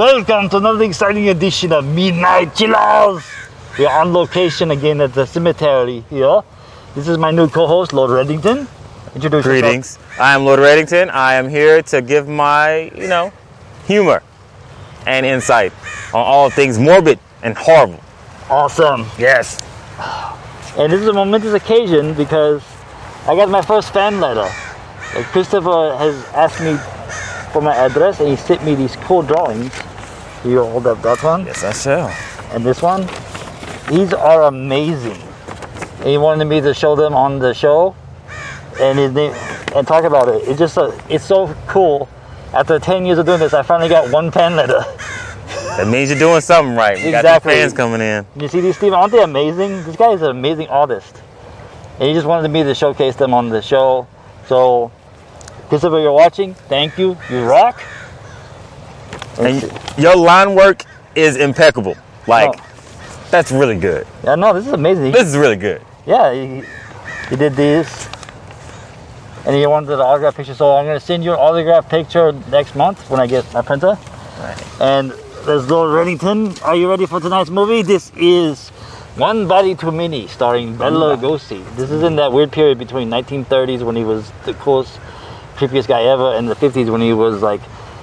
Welcome to another exciting edition of Midnight Chillers. We are on location again at the cemetery here. This is my new co-host, Lord Reddington. Introduce Greetings. yourself. I am Lord Reddington. I am here to give my, humor and insight on all things morbid and horrible. Awesome. Yes. And this is a momentous occasion because I got my first fan letter. Christopher has asked me for my address and he sent me these cool drawings. You hold up that one. Yes, I shall. And this one. These are amazing. And he wanted me to show them on the show and talk about it. It's just it's so cool. After 10 years of doing this, I finally got one fan letter. That means you're doing something right. We got the fans coming in. You see these, Steven? Aren't they amazing? This guy is an amazing artist. And he just wanted me to showcase them on the show. So, Christopher, you're watching. Thank you. You rock. And your line work is impeccable. That's really good. Yeah, no, this is amazing. This is really good. Yeah, he did this. And he wanted the autograph picture. So I'm going to send you an autograph picture next month when I get my printer. Right. And there's Lord Reddington. Are you ready for tonight's movie? This is One Body Too Many, starring Bela Lugosi. This is in that weird period between 1930s when he was the coolest, creepiest guy ever, and the 50s when he was like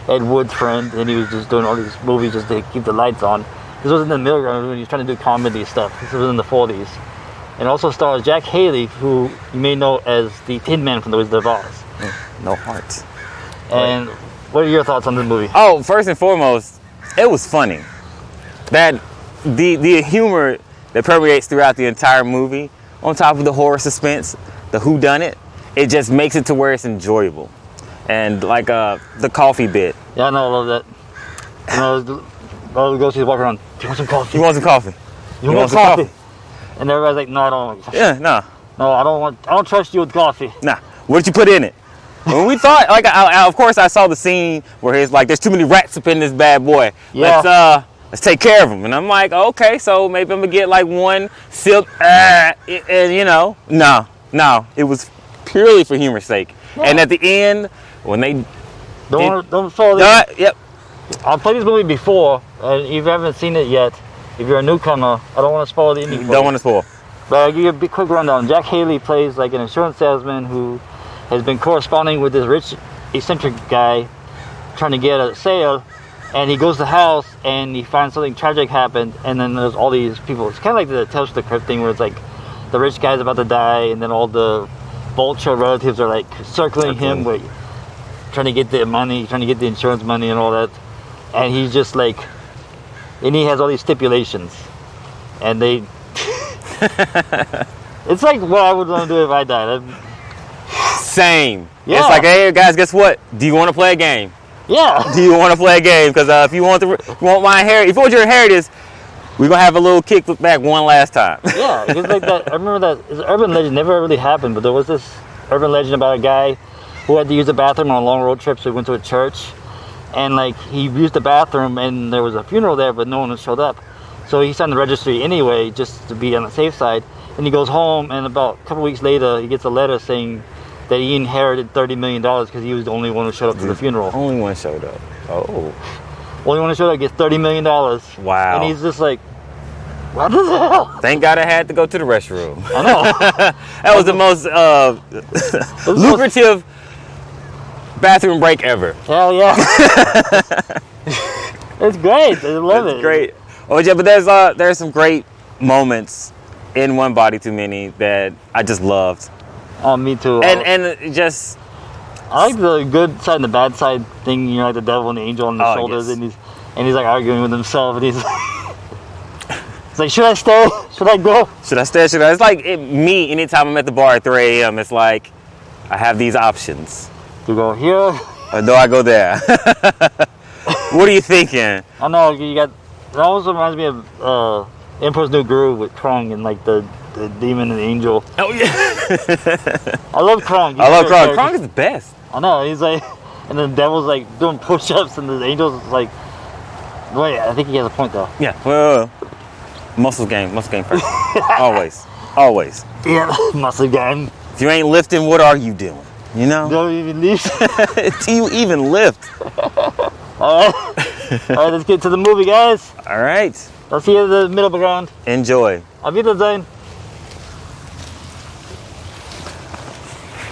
Ed Wood's friend, and he was just doing all these movies just to keep the lights on. This was in the middle ground when he was trying to do comedy stuff. This was in the 40s. And also stars Jack Haley, who you may know as the Tin Man from The Wizard of Oz. No heart. And what are your thoughts on this movie? Oh, first and foremost, it was funny. That the humor that permeates throughout the entire movie, on top of the horror suspense, the whodunit, it just makes it to where it's enjoyable. And like the coffee bit. Yeah, I know, I love that. You know, Bela Lugosi's walking around. Do you want some coffee? You want some coffee? You want some coffee? And everybody's like, no, I don't. Yeah, no. No, I don't trust you with coffee. Nah. What did you put in it? When we thought, of course, I saw the scene where he's like, "There's too many rats up in this bad boy. Yeah. Let's take care of them." And I'm like, okay, so maybe I'm gonna get like one sip, and no, it was purely for humor's sake. Yeah. And at the end, when they don't follow this. Yep. I've played this movie before, and if you haven't seen it yet, if you're a newcomer, I don't want to spoil the ending. Don't want to spoil. But I'll give you a big quick rundown. Jack Haley plays like an insurance salesman who has been corresponding with this rich, eccentric guy trying to get a sale, and he goes to the house and he finds something tragic happened, and then there's all these people. It's kind of like the Tales from the Crypt thing where it's like the rich guy's about to die, and then all the vulture relatives are like circling him, trying to get the money, trying to get the insurance money and all that. And he's just like, and he has all these stipulations, and they it's like what I would want to do if I died. Same. Yeah. It's like, hey guys, guess what? Do you want to play a game? Yeah. Do you want to play a game? Because if you want my inheritance, if you want your inheritance, we're gonna have a little kick back one last time. Yeah, it's like that. I remember that it's an urban legend. Never really happened, but there was this urban legend about a guy who had to use the bathroom on a long road trip, so he went to a church, and like he used the bathroom, and there was a funeral there, but no one showed up. So he signed the registry anyway, just to be on the safe side. And he goes home, and about a couple weeks later, he gets a letter saying that he inherited $30 million because he was the only one who showed up to the funeral. Only one showed up. Oh. Only one who showed up gets $30 million. Wow. And he's just like, what the hell? Thank God I had to go to the restroom. I know. That was the most lucrative bathroom break ever. Hell yeah. It's great. I love it. It's great. Oh yeah, but there's some great moments in One Body Too Many that I just loved. Oh, me too. And just, I like the good side and the bad side thing. You know, like the devil and the angel on the shoulders, yes. and he's like arguing with himself, and he's like, should I stay? Should I go? Should I stay? Should I? It's like me. Anytime I'm at the bar at 3 a.m., it's like I have these options. To go here, or do I go there? What are you thinking? I know you got. It also reminds me of Emperor's New Groove with Krung and like the demon and the angel. Oh yeah. I love Krung. I love Krung. Krung is the best. I know. He's like, and the devil's like doing push-ups, and the angel's like. Wait, I think he has a point though. Yeah. Well, muscle game first. Always. Yeah, muscle game. If you ain't lifting, what are you doing? You know? Don't even lift. Do you even lift? Alright. right, let's get to the movie, guys. All right. I'll see you at the middle ground. Enjoy. Auf Wiedersehen.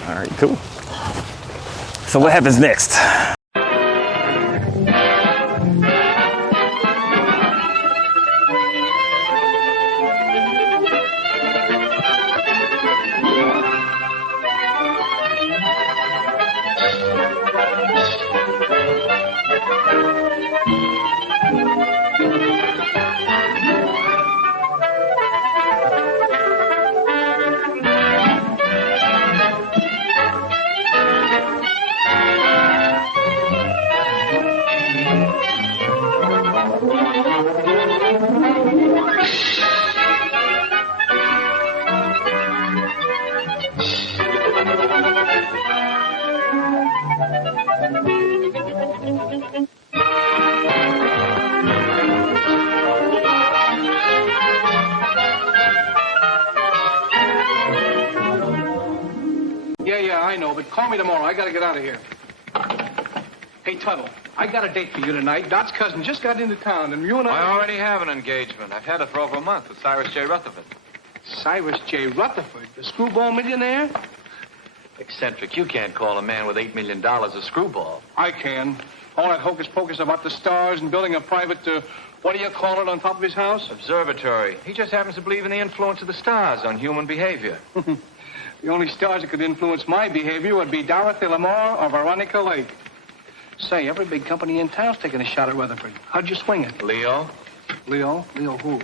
All right, cool. So what happens next? Yeah, I know, but call me tomorrow. I gotta get out of here. Hey, Tuttle, I got a date for you tonight. Dot's cousin just got into town, and you and I already have an engagement. I've had it for over a month with Cyrus J. Rutherford. Cyrus J. Rutherford, the screwball millionaire? Eccentric, you can't call a man with $8 million a screwball. I can. All that hocus-pocus about the stars and building a private, what do you call it, on top of his house? Observatory. He just happens to believe in the influence of the stars on human behavior. The only stars that could influence my behavior would be Dorothy Lamour or Veronica Lake. Say, every big company in town's taking a shot at Rutherford. How'd you swing it? Leo? Leo? Leo who?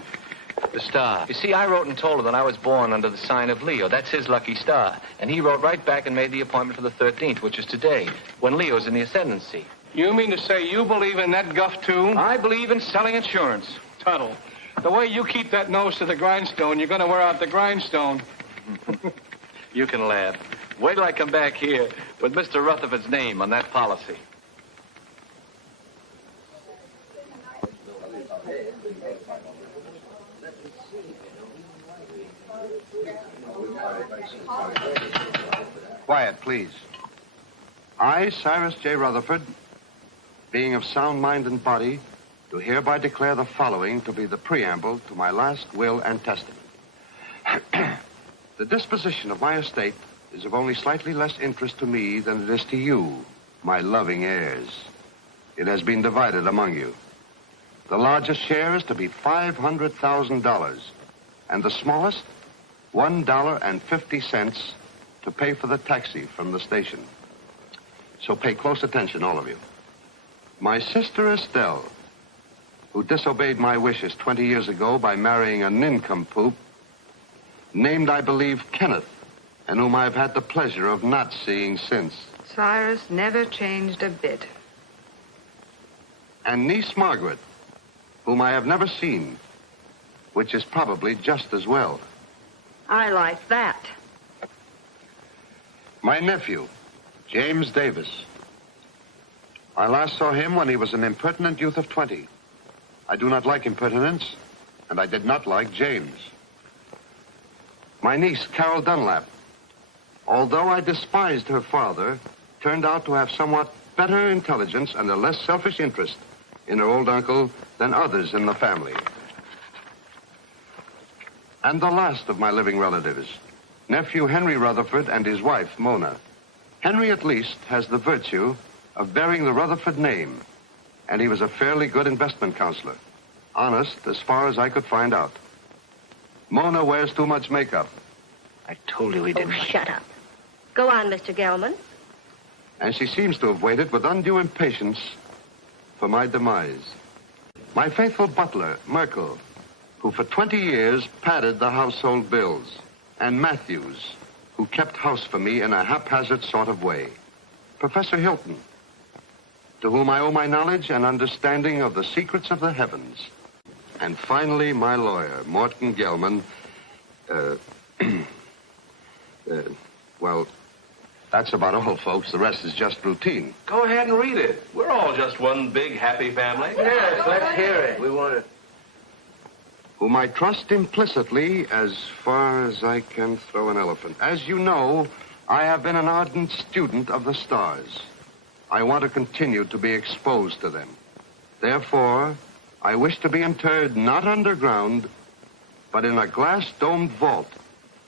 The star. You see, I wrote and told her that I was born under the sign of Leo. That's his lucky star. And he wrote right back and made the appointment for the 13th, which is today, when Leo's in the ascendancy. You mean to say you believe in that guff, too? I believe in selling insurance. Tuttle, the way you keep that nose to the grindstone, you're going to wear out the grindstone. You can laugh. Wait till I come back here with Mr. Rutherford's name on that policy. Quiet, please. I, Cyrus J. Rutherford, being of sound mind and body, do hereby declare the following to be the preamble to my last will and testament. The disposition of my estate is of only slightly less interest to me than it is to you, my loving heirs. It has been divided among you. The largest share is to be $500,000, and the smallest, $1.50 to pay for the taxi from the station. So pay close attention, all of you. My sister Estelle, who disobeyed my wishes 20 years ago by marrying a nincompoop, named, I believe, Kenneth, and whom I've had the pleasure of not seeing since. Cyrus never changed a bit. And niece Margaret, whom I have never seen, which is probably just as well. I like that. My nephew, James Davis. I last saw him when he was an impertinent youth of 20. I do not like impertinence, and I did not like James. My niece, Carol Dunlap, although I despised her father, turned out to have somewhat better intelligence and a less selfish interest in her old uncle than others in the family. And the last of my living relatives, nephew Henry Rutherford and his wife, Mona. Henry, at least, has the virtue of bearing the Rutherford name, and he was a fairly good investment counselor. Honest, as far as I could find out. Mona wears too much makeup. I told you we didn't. Shut up. Go on, Mr. Gelman. And she seems to have waited with undue impatience for my demise. My faithful butler, Merkel, who for 20 years padded the household bills, and Matthews, who kept house for me in a haphazard sort of way. Professor Hilton, to whom I owe my knowledge and understanding of the secrets of the heavens. And finally, my lawyer, Morton Gelman. Well, that's about all, folks. The rest is just routine. Go ahead and read it. We're all just one big happy family. Yes, let's hear it. We want to... Whom I trust implicitly as far as I can throw an elephant. As you know, I have been an ardent student of the stars. I want to continue to be exposed to them. Therefore, I wish to be interred not underground, but in a glass-domed vault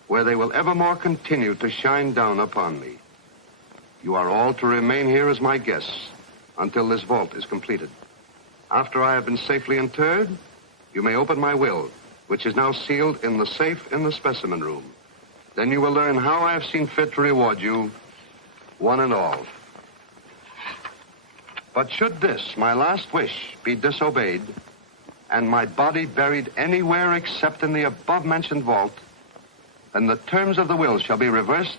where they will evermore continue to shine down upon me. You are all to remain here as my guests until this vault is completed. After I have been safely interred, you may open my will, which is now sealed in the safe in the specimen room. Then you will learn how I have seen fit to reward you, one and all. But should this, my last wish, be disobeyed, and my body buried anywhere except in the above-mentioned vault, then the terms of the will shall be reversed,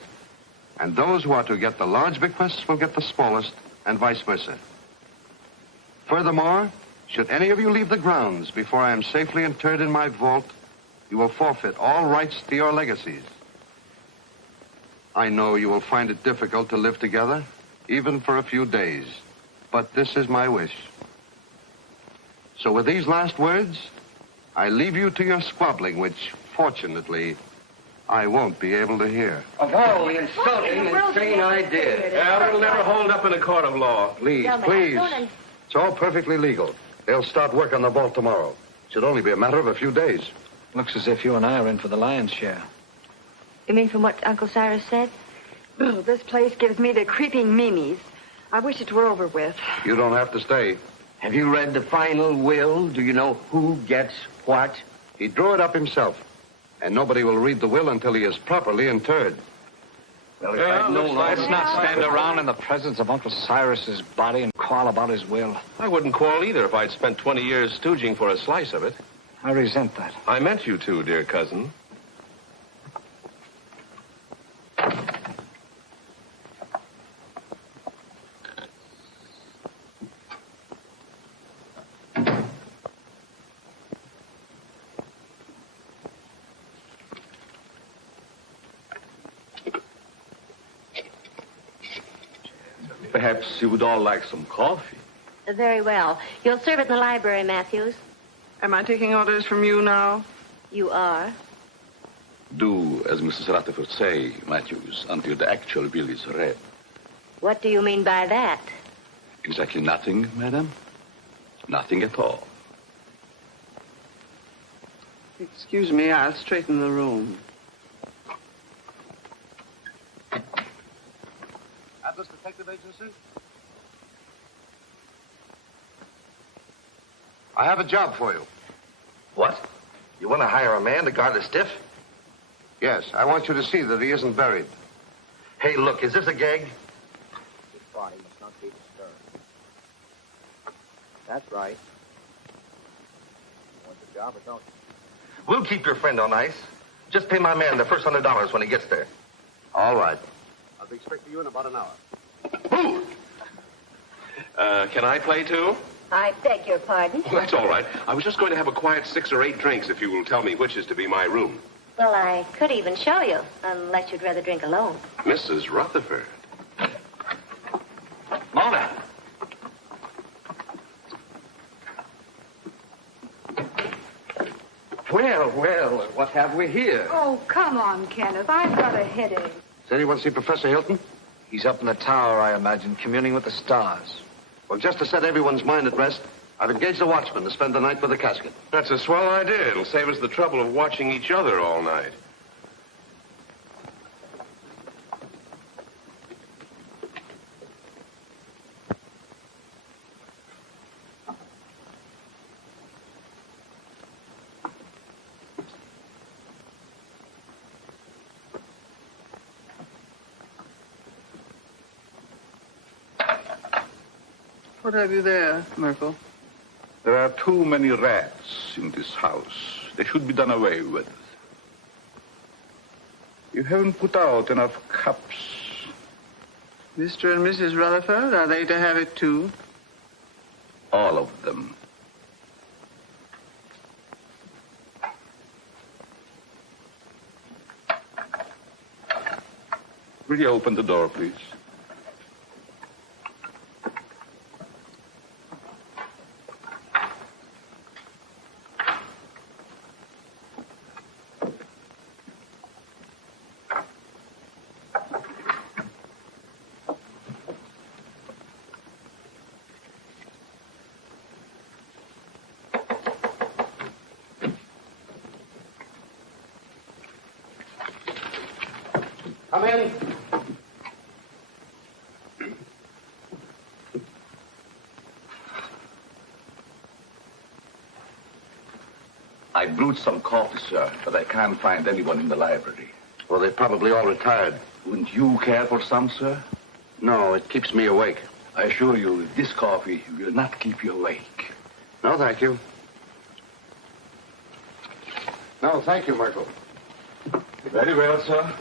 and those who are to get the large bequests will get the smallest, and vice versa. Furthermore, should any of you leave the grounds before I am safely interred in my vault, you will forfeit all rights to your legacies. I know you will find it difficult to live together, even for a few days, but this is my wish. So with these last words, I leave you to your squabbling, which, fortunately, I won't be able to hear. Of all the insulting, insane ideas. Yeah, it'll never hold up in a court of law. Please, please. It's all perfectly legal. They'll start work on the vault tomorrow. Should only be a matter of a few days. Looks as if you and I are in for the lion's share. You mean from what Uncle Cyrus said? Ugh, this place gives me the creeping memes. I wish it were over with. You don't have to stay. Have you read the final will? Do you know who gets what? He drew it up himself, and nobody will read the will until he is properly interred. Well, if Yeah, I'd known looks like Let's not stand around in the presence of Uncle Cyrus's body and quarrel about his will. I wouldn't quarrel either if I'd spent 20 years stooging for a slice of it. I resent that. I meant you to, dear cousin. Perhaps you would all like some coffee. Very well. You'll serve it in the library, Matthews. Am I taking orders from you now? You are. Do as Mrs. Rutherford say, Matthews, until the actual bill is read. What do you mean by that? Exactly nothing, madam. Nothing at all. Excuse me, I'll straighten the room. Atlas Detective Agency? I have a job for you. What? You want to hire a man to guard the stiff? Yes, I want you to see that he isn't buried. Hey, look, is this a gag? His body must not be disturbed. That's right. You want the job or don't you? We'll keep your friend on ice. Just pay my man the first $100 when he gets there. All right. I'll be expecting you in about an hour. Can I play too? I beg your pardon. Well, that's all right. I was just going to have a quiet 6 or 8 drinks if you will tell me which is to be my room. Well, I could even show you, unless you'd rather drink alone. Mrs. Rutherford. Mona! Well, what have we here? Oh, come on, Kenneth. I've got a headache. Does anyone see Professor Hilton? He's up in the tower, I imagine, communing with the stars. Well, just to set everyone's mind at rest, I've engaged a watchman to spend the night with the casket. That's a swell idea. It'll save us the trouble of watching each other all night. What have you there, Merkel? There are too many rats in this house. They should be done away with. You haven't put out enough cups. Mr. and Mrs. Rutherford, are they to have it too? All of them. Will you open the door, please? Come in. I brewed some coffee, sir, but I can't find anyone in the library. Well, they're probably all retired. Wouldn't you care for some, sir? No, it keeps me awake. I assure you, this coffee will not keep you awake. No, thank you. No, thank you, Merkel. Very well, sir.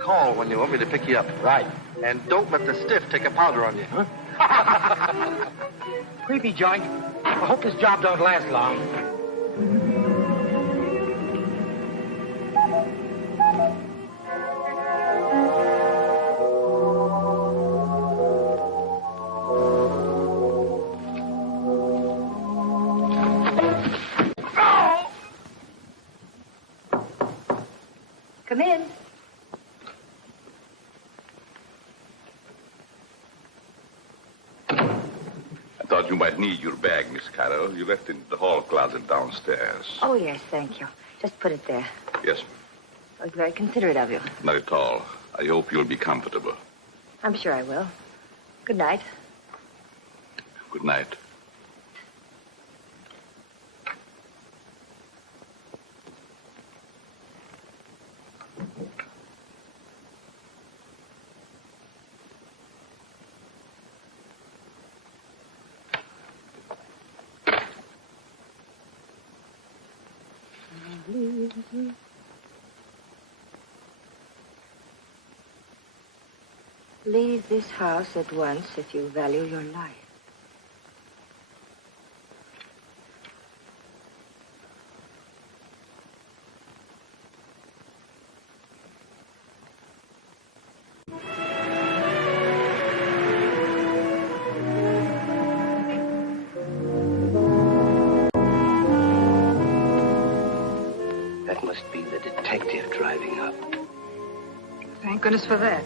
Call when you want me to pick you up. Right. And don't let the stiff take a powder on you. Creepy joint. I hope this job don't last long. Come in. I thought you might need your bag, Miss Carroll. You left it in the hall closet downstairs. Oh, yes, thank you. Just put it there. Yes, That was very considerate of you. not at all. I hope you'll be comfortable. I'm sure I will. Good night. Good night. Leave this house at once if you value your life. That must be the detective driving up. Thank goodness for that.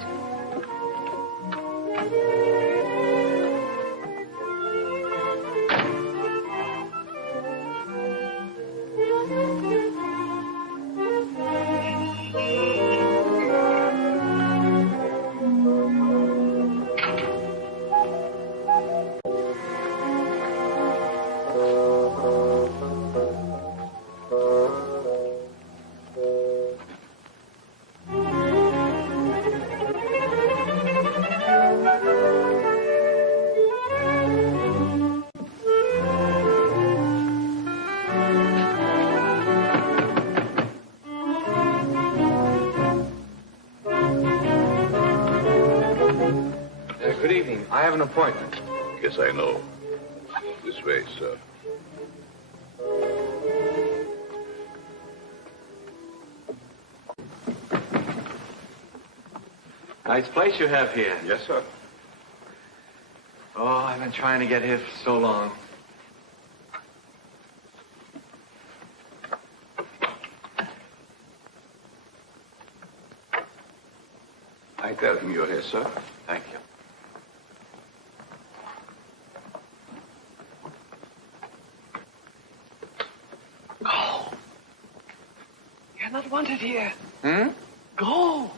Good evening. I have an appointment. Yes, I know. This way, sir. Nice place you have here. Yes, sir. Oh, I've been trying to get here for so long. I tell him you're here, sir. Thank you. Go. You're not wanted here. Hmm? Go.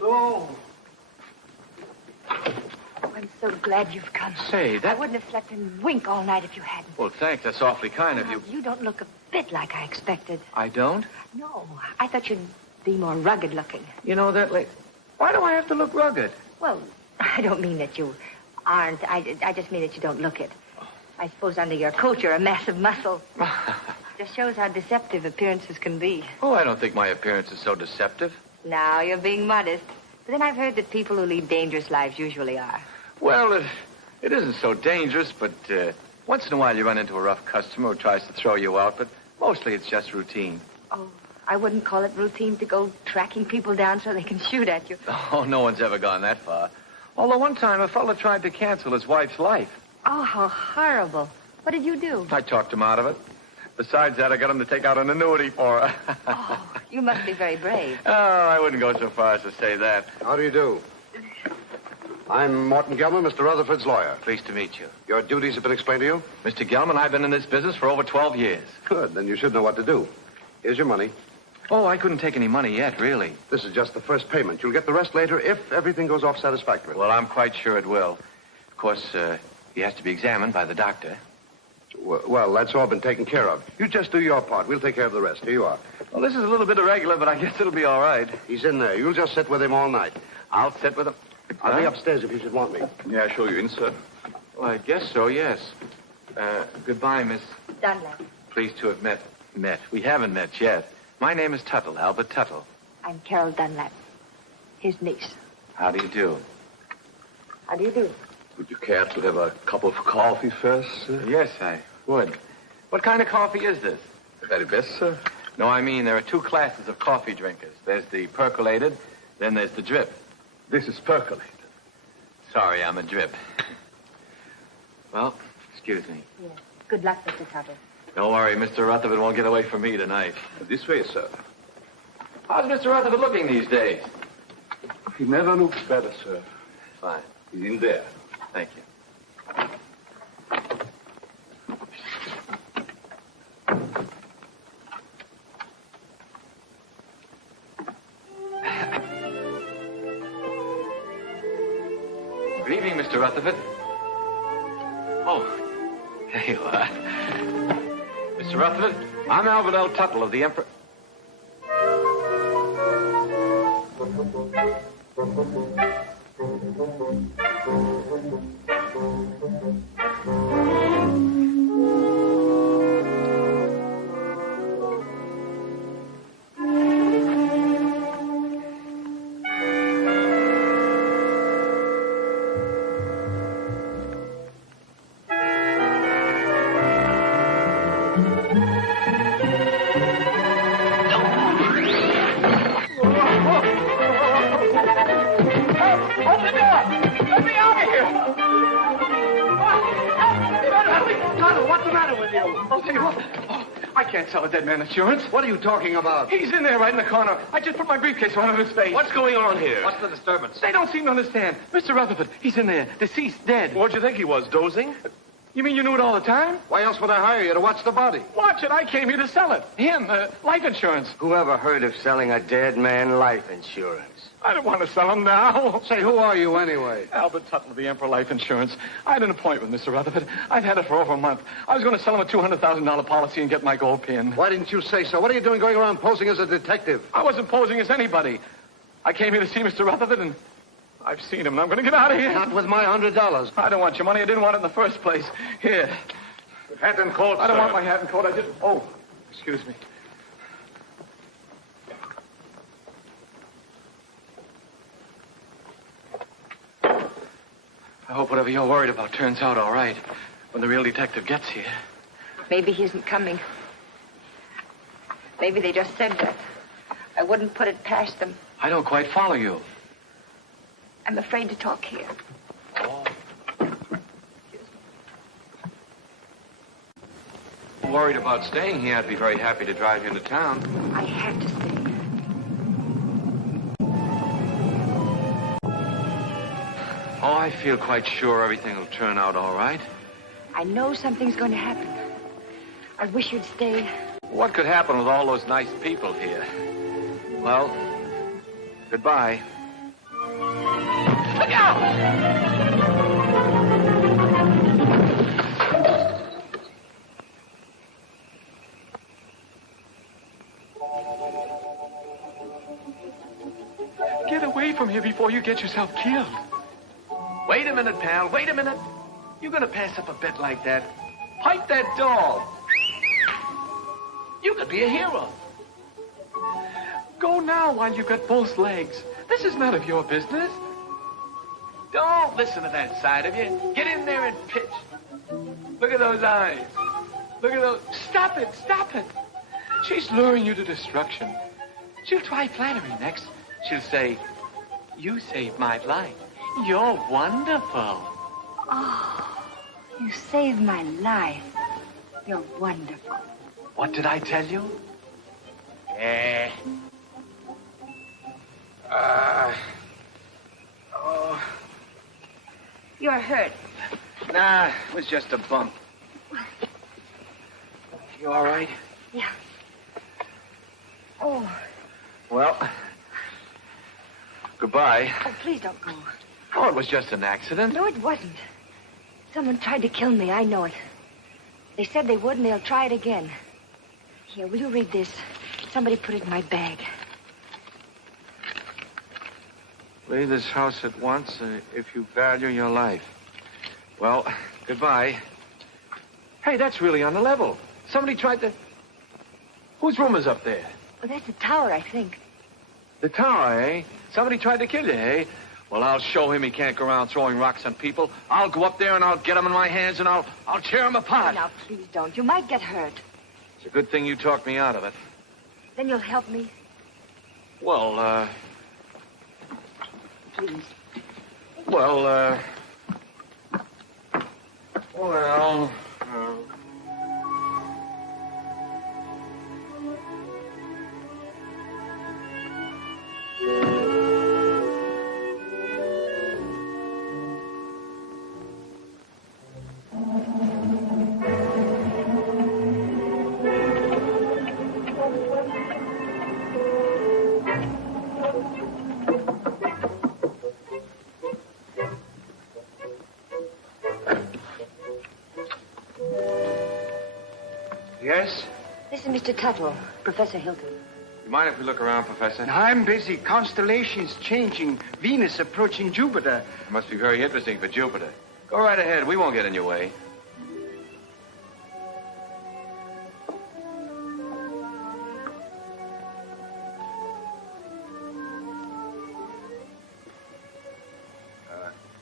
Go. I'm so glad you've come. Say, that... I wouldn't have slept a wink all night if you hadn't. Well, thanks. That's awfully kind of you. You don't look a bit like I expected. I don't? No, I thought you'd be more rugged looking. You know that, why do I have to look rugged? Well, I don't mean that you aren't. I just mean that you don't look it. I suppose under your coat you're a mass of muscle. Just shows how deceptive appearances can be. Oh, I don't think my appearance is so deceptive. Now you're being modest. But then I've heard that people who lead dangerous lives usually are. Well, it isn't so dangerous, but once in a while you run into a rough customer who tries to throw you out, but mostly it's just routine. Oh, I wouldn't call it routine to go tracking people down so they can shoot at you. Oh, no one's ever gone that far. Although one time a fellow tried to cancel his wife's life. Oh, how horrible. What did you do? I talked him out of it. Besides that, I got him to take out an annuity for her. Oh, you must be very brave. Oh, I wouldn't go so far as to say that. How do you do? I'm Morton Gelman, Mr. Rutherford's lawyer. Pleased to meet you. Your duties have been explained to you? Mr. Gelman, I've been in this business for over 12 years. Good. Then you should know what to do. Here's your money. Oh, I couldn't take any money yet, really. This is just the first payment. You'll get the rest later if everything goes off satisfactorily. Well, I'm quite sure it will. Of course, he has to be examined by the doctor. Well, that's all been taken care of. You just do your part. We'll take care of the rest. Here you are. Well, this is a little bit irregular, but I guess it'll be all right. He's in there. You'll just sit with him all night. I'll sit with him. I'll be upstairs if you should want me. May I show you in, sir? Well, I guess so, yes. Goodbye, Miss. Dunlap. Pleased to have met. We haven't met yet. My name is Tuttle, Albert Tuttle. I'm Carol Dunlap, his niece. How do you do? How do you do? Would you care to have a cup of coffee first, sir? Yes, I would. What kind of coffee is this? The very best, sir. No, I mean, there are two classes of coffee drinkers. There's the percolated, then there's the drip. This is percolated. Sorry, I'm a drip. Well, excuse me. Yes. Good luck, Mr. Tuttle. Don't worry, Mr. Rutherford won't get away from me tonight. This way, sir. How's Mr. Rutherford looking these days? He never looks better, sir. Fine. He's in there. Thank you. Good evening, Mr. Rutherford. Oh, there you are. Mr. Rutherford, I'm Albert L. Tuttle of the Emperor... Sell a dead man insurance. What are you talking about? He's in there right in the corner. I just put my briefcase right on his face. What's going on here? What's the disturbance? They don't seem to understand. Mr. Rutherford, he's in there, deceased, dead. What'd you think he was, dozing? You mean you knew it all the time? Why else would I hire you to watch the body? Watch it. I came here to sell it. Him, life insurance. Who ever heard of selling a dead man life insurance? I don't want to sell him now. Say, who are you anyway? Albert Tuttle of the Emperor Life Insurance. I had an appointment with Mr. Rutherford. I've had it for over a month. I was going to sell him a $200,000 policy and get my gold pin. Why didn't you say so? What are you doing going around posing as a detective? I wasn't posing as anybody. I came here to see Mr. Rutherford, and I've seen him, and I'm going to get out of here. Not with my $100. I don't want your money. I didn't want it in the first place. Here. Hat and coat, I don't sir. want my hat and coat. I just... Oh, excuse me. I hope whatever you're worried about turns out all right when the real detective gets here. Maybe he isn't coming. Maybe they just said that. I wouldn't put it past them. I don't quite follow you. I'm afraid to talk here. Oh. Worried about staying here. I'd be very happy to drive you into town. I have to stay. Oh, I feel quite sure everything will turn out all right. I know something's going to happen. I wish you'd stay. What could happen with all those nice people here? Well, goodbye. Look out! Get away from here before you get yourself killed. Wait a minute, pal. Wait a minute. You're going to pass up a bet like that. Pipe that dog. You could be a hero. Go now while you've got both legs. This is none of your business. Don't listen to that side of you. Get in there and pitch. Look at those eyes. Look at those. Stop it. Stop it. She's luring you to destruction. She'll try flattery next. She'll say, you saved my life. You're wonderful. Oh, you saved my life. You're wonderful. What did I tell you? Yeah. You're hurt. Nah, it was just a bump. You all right? Yeah. Oh. Well, goodbye. Oh, please don't go. Oh, it was just an accident. No, it wasn't. Someone tried to kill me. I know it. They said they would, and they'll try it again. Here, will you read this? Somebody put it in my bag. Leave this house at once if you value your life. Well, goodbye. Hey, that's really on the level. Somebody tried to... Whose room is up there? Well, that's the tower, I think. The tower, eh? Somebody tried to kill you, eh? Well, I'll show him he can't go around throwing rocks on people. I'll go up there and I'll get him in my hands and I'll tear him apart. Now, please don't. You might get hurt. It's a good thing you talked me out of it. Then you'll help me? Well, Please. Well, Yes? This is Mr. Tuttle, Professor Hilton. You mind if we look around, Professor? I'm busy. Constellations changing. Venus approaching Jupiter. It must be very interesting for Jupiter. Go right ahead. We won't get in your way.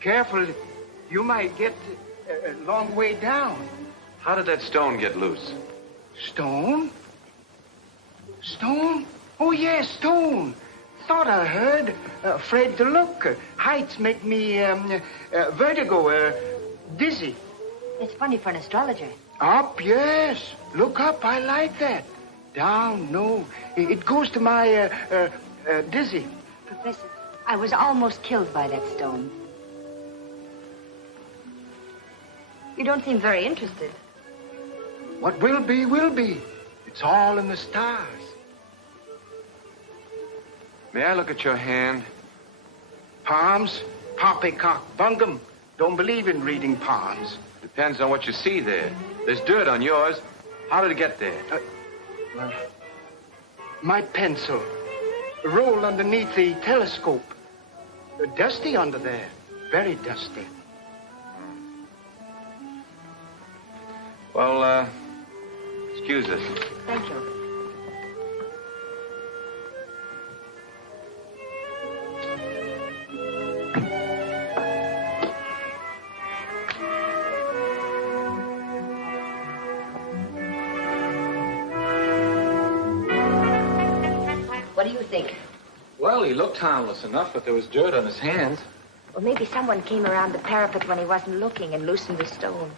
Careful. You might get a long way down. How did that stone get loose? Stone? Stone? Oh, yes, stone. Thought I heard. Afraid to look. Heights make me vertigo, dizzy. It's funny for an astrologer. Up, yes. Look up. I like that. Down, no. It goes to my dizzy. Professor, I was almost killed by that stone. You don't seem very interested. What will be, will be. It's all in the stars. May I look at your hand? Palms? Poppycock bungum. Don't believe in reading palms. Depends on what you see there. There's dirt on yours. How did it get there? Well, my pencil. Rolled underneath the telescope. Dusty under there. Very dusty. Well, excuse us. Thank you. What do you think? Well, he looked harmless enough, but there was dirt on his hands. Well, maybe someone came around the parapet when he wasn't looking and loosened the stone.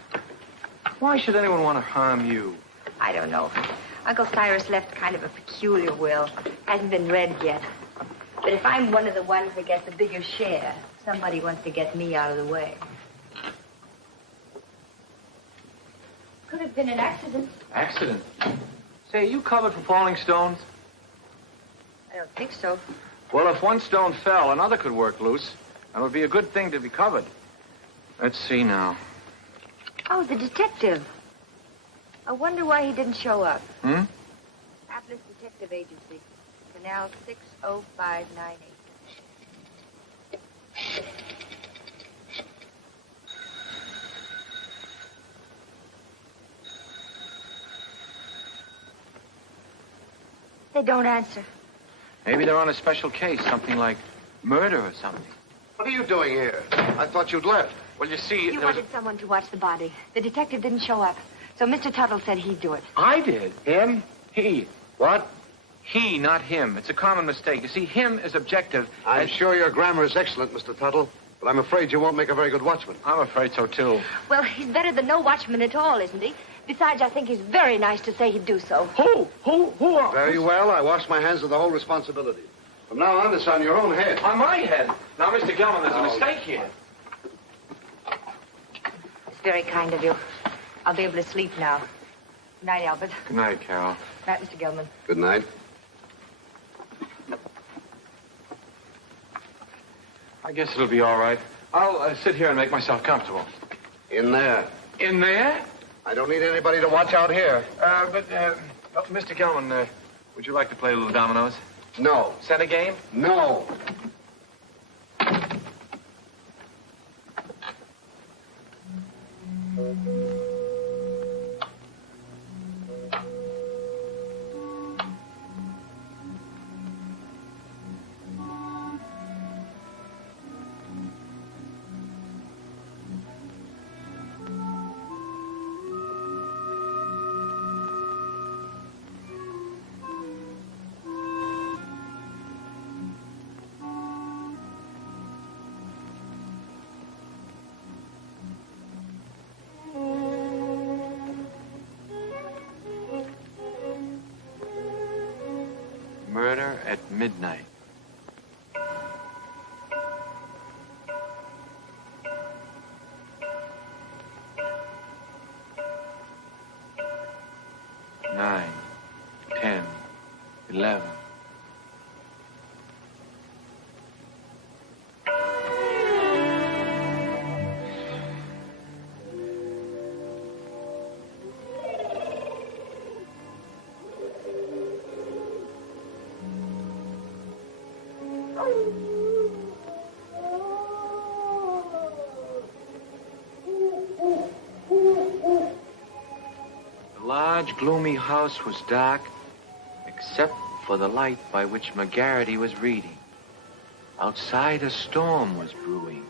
Why should anyone want to harm you? I don't know. Uncle Cyrus left kind of a peculiar will. Hasn't been read yet. But if I'm one of the ones that gets the bigger share, somebody wants to get me out of the way. Could have been an accident. Accident? Say, are you covered for falling stones? I don't think so. Well, if one stone fell, another could work loose. And it would be a good thing to be covered. Let's see now. Oh, the detective. I wonder why he didn't show up. Atlas Detective Agency. Canal 60598. They don't answer. Maybe they're on a special case, something like murder or something. What are you doing here? I thought you'd left. Well, you see, You wanted someone to watch the body. The detective didn't show up. So Mr. Tuttle said he'd do it. I did. Him? He. What? He, not him. It's a common mistake. You see, him is objective. I'm sure your grammar is excellent, Mr. Tuttle. But I'm afraid you won't make a very good watchman. I'm afraid so, too. Well, he's better than no watchman at all, isn't he? Besides, I think he's very nice to say he'd do so. Who are... Very well. I wash my hands of the whole responsibility. From now on, it's on your own head. On my head? Now, Mr. Gelman, there's a mistake here. It's very kind of you. I'll be able to sleep now. Good night, Albert. Good night, Carol. Good night, Mr. Gelman. Good night. I guess it'll be all right. I'll sit here and make myself comfortable. In there. In there? I don't need anybody to watch out here. Mr. Gelman, would you like to play a little dominoes? No. Set a game? No. Murder at midnight. Nine, 10, 11. The large, gloomy house was dark, except for the light by which McGarity was reading. Outside, a storm was brewing.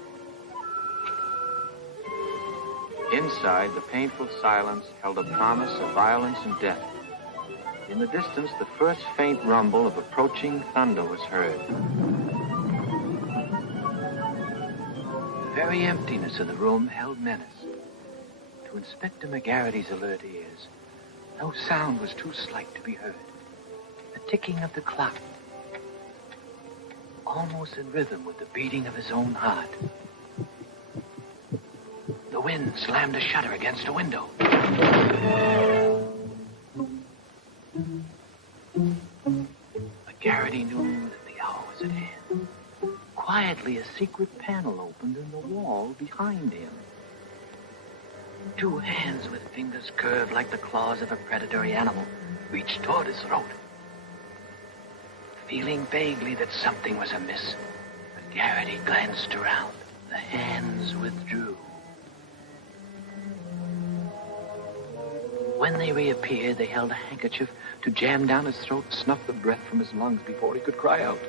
Inside, the painful silence held a promise of violence and death. In the distance, the first faint rumble of approaching thunder was heard. The very emptiness of the room held menace. To Inspector McGarity's alert ears, no sound was too slight to be heard. The ticking of the clock, almost in rhythm with the beating of his own heart. The wind slammed a shutter against a window. McGarity knew that the hour was at hand. Quietly, a secret panel opened in the wall behind him. Two hands with fingers curved like the claws of a predatory animal reached toward his throat. Feeling vaguely that something was amiss, McGarity glanced around. The hands withdrew. When they reappeared, they held a handkerchief to jam down his throat and snuff the breath from his lungs before he could cry out.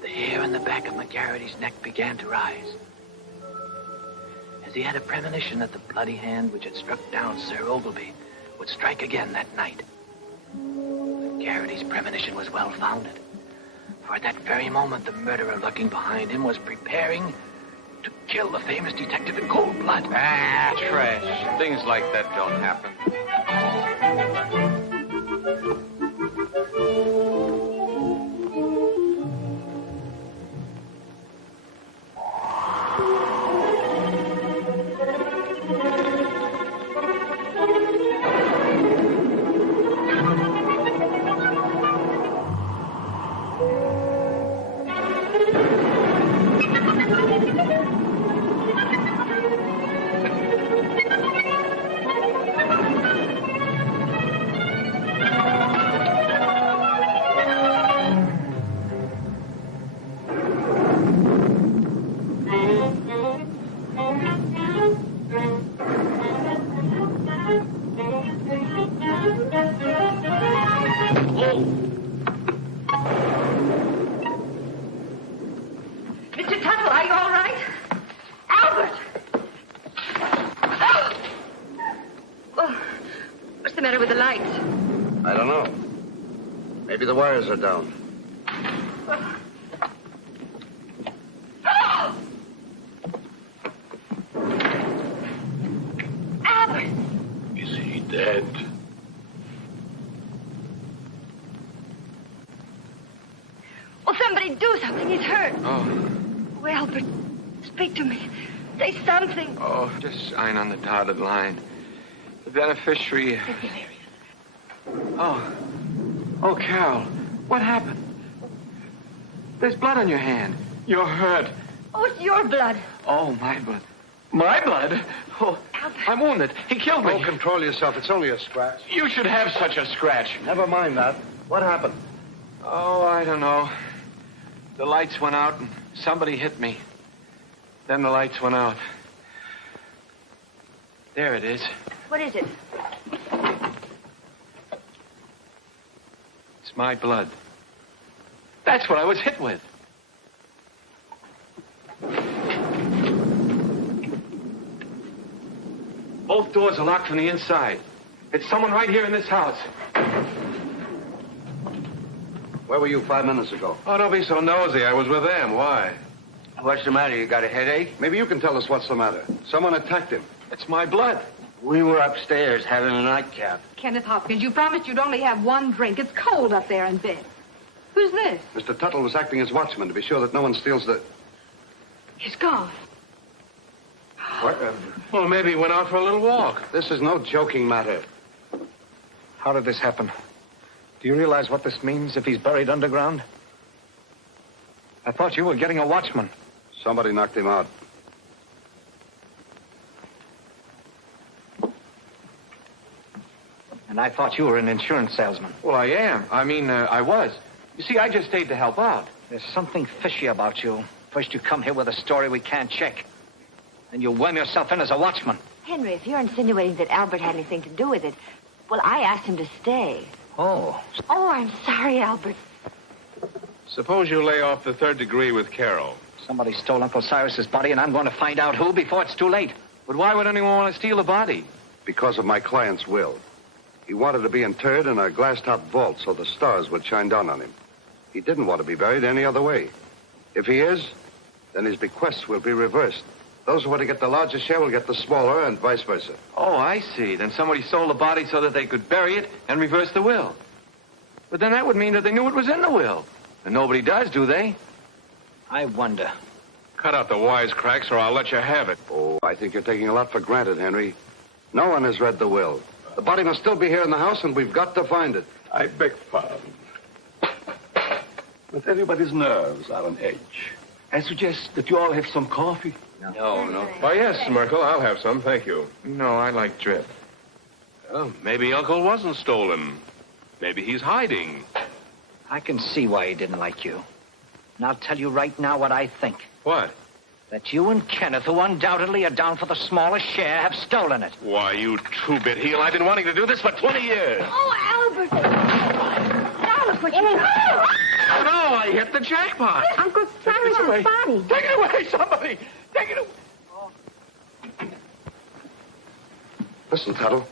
The hair on the back of McGarity's neck began to rise. He had a premonition that the bloody hand which had struck down Sir Ogilvy would strike again that night. Garrity's premonition was well-founded, for at that very moment the murderer lurking behind him was preparing to kill the famous detective in cold blood. Ah, trash. Things like that don't happen. Maybe the wires are down. Albert! Is he dead? Will somebody do something? He's hurt. Oh. Oh, Albert, speak to me. Say something. Oh, just sign on the dotted line. The beneficiary. Oh. Oh, Carol. What happened? There's blood on your hand. You're hurt. Oh, it's your blood. Oh, my blood. My blood? Oh, I'm wounded. He killed me. Oh, control yourself. It's only a scratch. You should have such a scratch. Never mind that. What happened? Oh, I don't know. The lights went out and somebody hit me. Then the lights went out. There it is. What is it? It's my blood. That's what I was hit with. Both doors are locked from the inside. It's someone right here in this house. Where were you 5 minutes ago? Oh, don't be so nosy. I was with them. Why? What's the matter? You got a headache? Maybe you can tell us what's the matter. Someone attacked him. It's my blood. We were upstairs having a nightcap. Kenneth Hopkins, you promised you'd only have one drink. It's cold up there in bed. Who's this? Mr. Tuttle was acting as watchman to be sure that no one steals the... He's gone. What? Well, maybe he went out for a little walk. This is no joking matter. How did this happen? Do you realize what this means if he's buried underground? I thought you were getting a watchman. Somebody knocked him out. And I thought you were an insurance salesman. Well, I am. I was. You see, I just stayed to help out. There's something fishy about you. First you come here with a story we can't check. Then you worm yourself in as a watchman. Henry, if you're insinuating that Albert had anything to do with it, well, I asked him to stay. Oh. Oh, I'm sorry, Albert. Suppose you lay off the 3rd degree with Carol. Somebody stole Uncle Cyrus's body, and I'm going to find out who before it's too late. But why would anyone want to steal a body? Because of my client's will. He wanted to be interred in a glass-topped vault so the stars would shine down on him. He didn't want to be buried any other way. If he is, then his bequests will be reversed. Those who want to get the larger share will get the smaller, and vice versa. Oh, I see. Then somebody stole the body so that they could bury it and reverse the will. But then that would mean that they knew it was in the will. And nobody does, do they? I wonder. Cut out the wisecracks or I'll let you have it. Oh, I think you're taking a lot for granted, Henry. No one has read the will. The body must still be here in the house, and we've got to find it. I beg pardon. But everybody's nerves are on edge. I suggest that you all have some coffee. No. Why, yes, Merkel, I'll have some, thank you. No, I like drip. Well, maybe Uncle wasn't stolen. Maybe he's hiding. I can see why he didn't like you. And I'll tell you right now what I think. What? That you and Kenneth, who undoubtedly are down for the smallest share, have stolen it. Why, you two-bit heel, I've been wanting to do this for 20 years. Oh, Albert! Now look what you did. Oh, no, I hit the jackpot. Uncle Cyrus's body. Take it away, somebody. Take it away. Listen, Tuttle.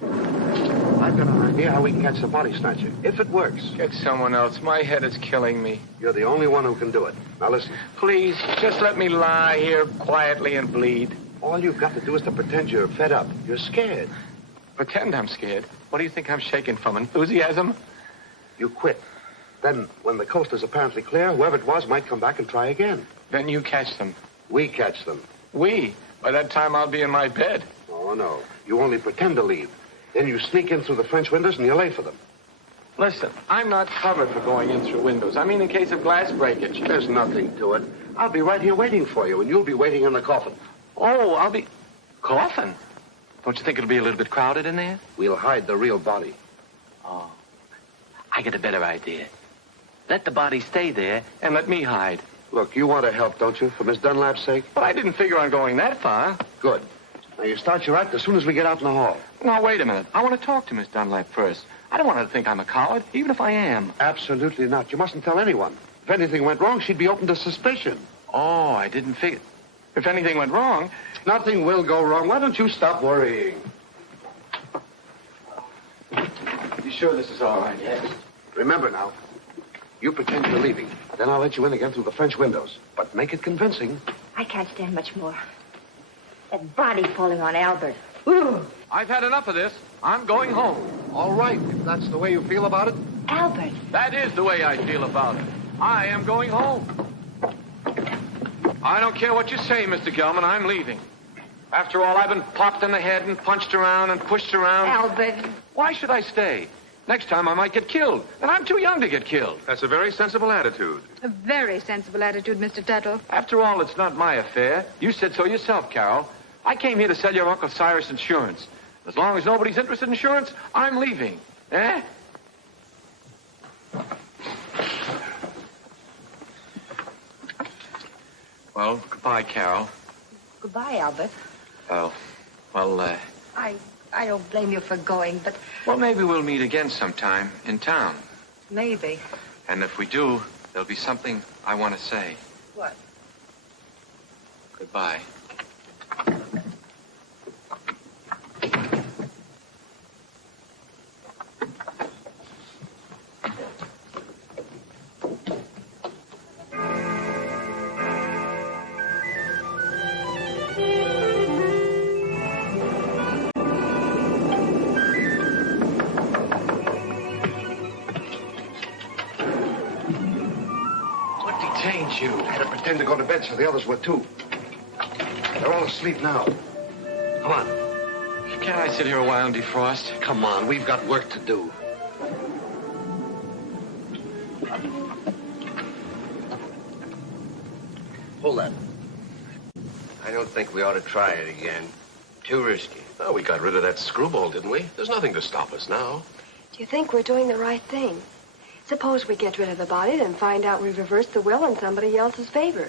I've got an idea how we can catch the body snatcher. If it works. Get someone else. My head is killing me. You're the only one who can do it. Now listen. Please, just let me lie here quietly and bleed. All you've got to do is to pretend you're fed up. You're scared. Pretend I'm scared. What do you think I'm shaking from? Enthusiasm? You quit. Then, when the coast is apparently clear, whoever it was might come back and try again. Then you catch them. We catch them. We? By that time, I'll be in my bed. Oh, no. You only pretend to leave. Then you sneak in through the French windows and you lay for them. Listen, I'm not covered for going in through windows. I mean in case of glass breakage. There's nothing to it. I'll be right here waiting for you, and you'll be waiting in the coffin. Oh, I'll be... Coffin? Don't you think it'll be a little bit crowded in there? We'll hide the real body. Oh. I get a better idea. Let the body stay there and let me hide. Look, you want to help, don't you, for Miss Dunlap's sake? But I didn't figure on going that far. Good. Now, you start your act as soon as we get out in the hall. Now, wait a minute. I want to talk to Miss Dunlap first. I don't want her to think I'm a coward, even if I am. Absolutely not. You mustn't tell anyone. If anything went wrong, she'd be open to suspicion. Oh, I didn't figure... If anything went wrong... Nothing will go wrong. Why don't you stop worrying? You sure this is all right, yes? Remember now, you pretend you're leaving. Then I'll let you in again through the French windows. But make it convincing. I can't stand much more. That body falling on Albert. Ooh. I've had enough of this. I'm going home. All right, if that's the way you feel about it. Albert. That is the way I feel about it. I am going home. I don't care what you say, Mr. Gelman. I'm leaving. After all, I've been popped in the head and punched around and pushed around. Albert. Why should I stay? Next time I might get killed, and I'm too young to get killed. That's a very sensible attitude. A very sensible attitude, Mr. Tuttle. After all, it's not my affair. You said so yourself, Carol. I came here to sell your Uncle Cyrus insurance. As long as nobody's interested in insurance, I'm leaving. Eh? Well, goodbye, Carol. Goodbye, Albert. Well, I don't blame you for going, but well, maybe we'll meet again sometime in town. maybe. And if we do, there'll be something I want to say. What? Goodbye. You had to pretend to go to bed so the others were too. They're all asleep now. Come on. Can't I sit here a while and defrost? Come on, we've got work to do. Hold that. I don't think we ought to try it again. Too risky. Well, we got rid of that screwball, didn't we? There's nothing to stop us now. Do you think we're doing the right thing? Suppose we get rid of the body, then find out we've reversed the will in somebody else's favor.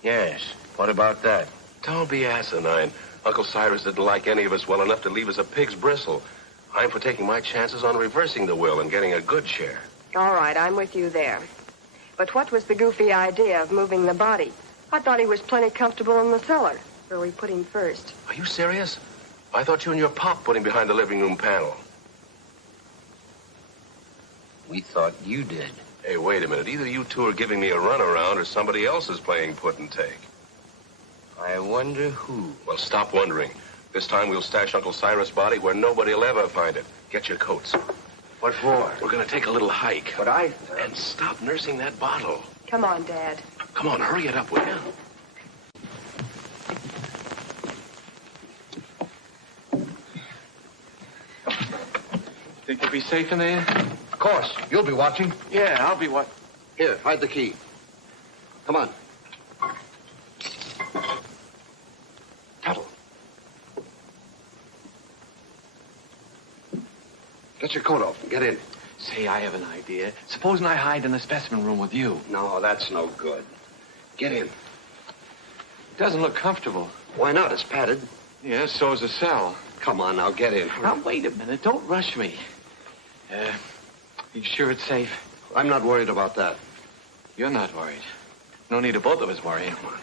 Yes. What about that? Don't be asinine. Uncle Cyrus didn't like any of us well enough to leave us a pig's bristle. I'm for taking my chances on reversing the will and getting a good share. All right, I'm with you there. But what was the goofy idea of moving the body? I thought he was plenty comfortable in the cellar, where we put him first. Are you serious? I thought you and your pop put him behind the living room panel. We thought you did. Hey, wait a minute. Either you two are giving me a runaround or somebody else is playing put and take. I wonder who. Well, stop wondering. This time we'll stash Uncle Cyrus' body where nobody will ever find it. Get your coats. What for? We're going to take a little hike. But I... And stop nursing that bottle. Come on, Dad. Come on, hurry it up, will you? Think you'll be safe in there? Of course. You'll be watching. Yeah, I'll be what? Here, hide the key. Come on. Tuttle. Get your coat off and get in. Say, I have an idea. Supposing I hide in the specimen room with you. No, that's no good. Get in. It doesn't look comfortable. Why not? It's padded. Yeah, so's the cell. Come on, now, get in. Now, wait a minute. Don't rush me. You sure it's safe? I'm not worried about that. You're not worried. No need of both of us worrying. Come on.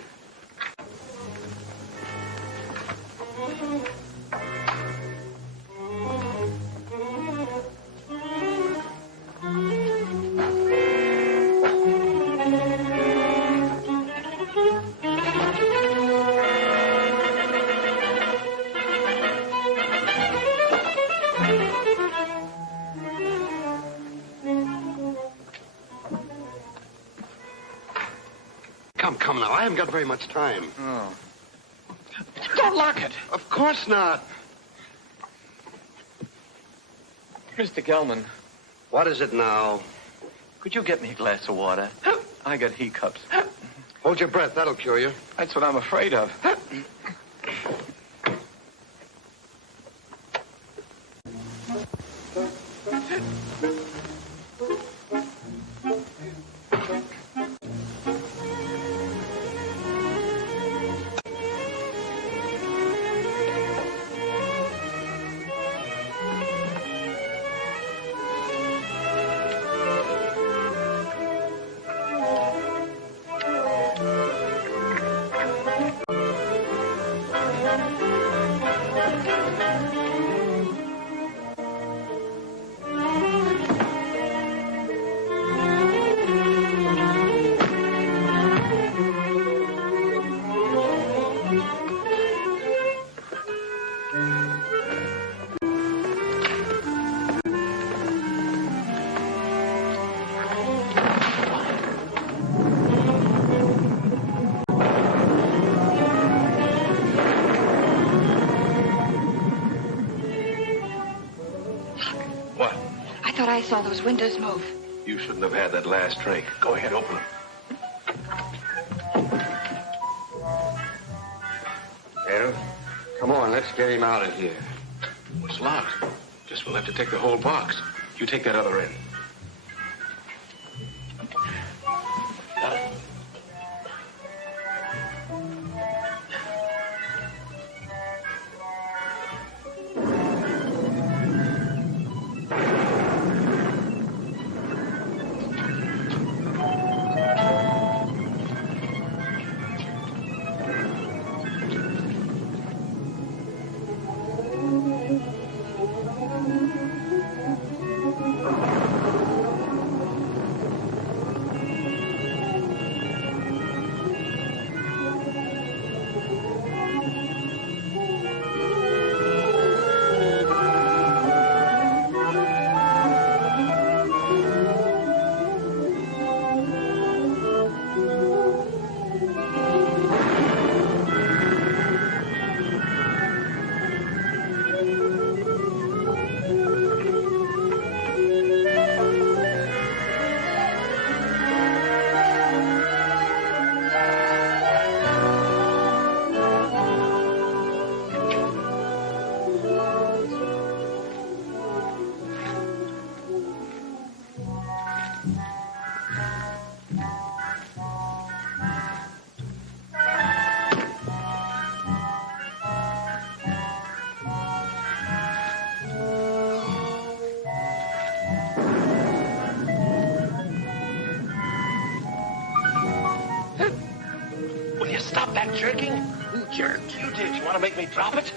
Come now, I haven't got very much time. Oh. Don't lock it. Of course not. Mr. Gelman. What is it now? Could you get me a glass of water? I got hiccups. Hold your breath, that'll cure you. That's what I'm afraid of. I saw those windows move. You shouldn't have had that last drink. Go ahead, open them. Well, come on, let's get him out of here. It's locked. Guess we'll have to take the whole box. You take that other end. Got it? Stop that jerking. Who jerked? You did. You want to make me drop it?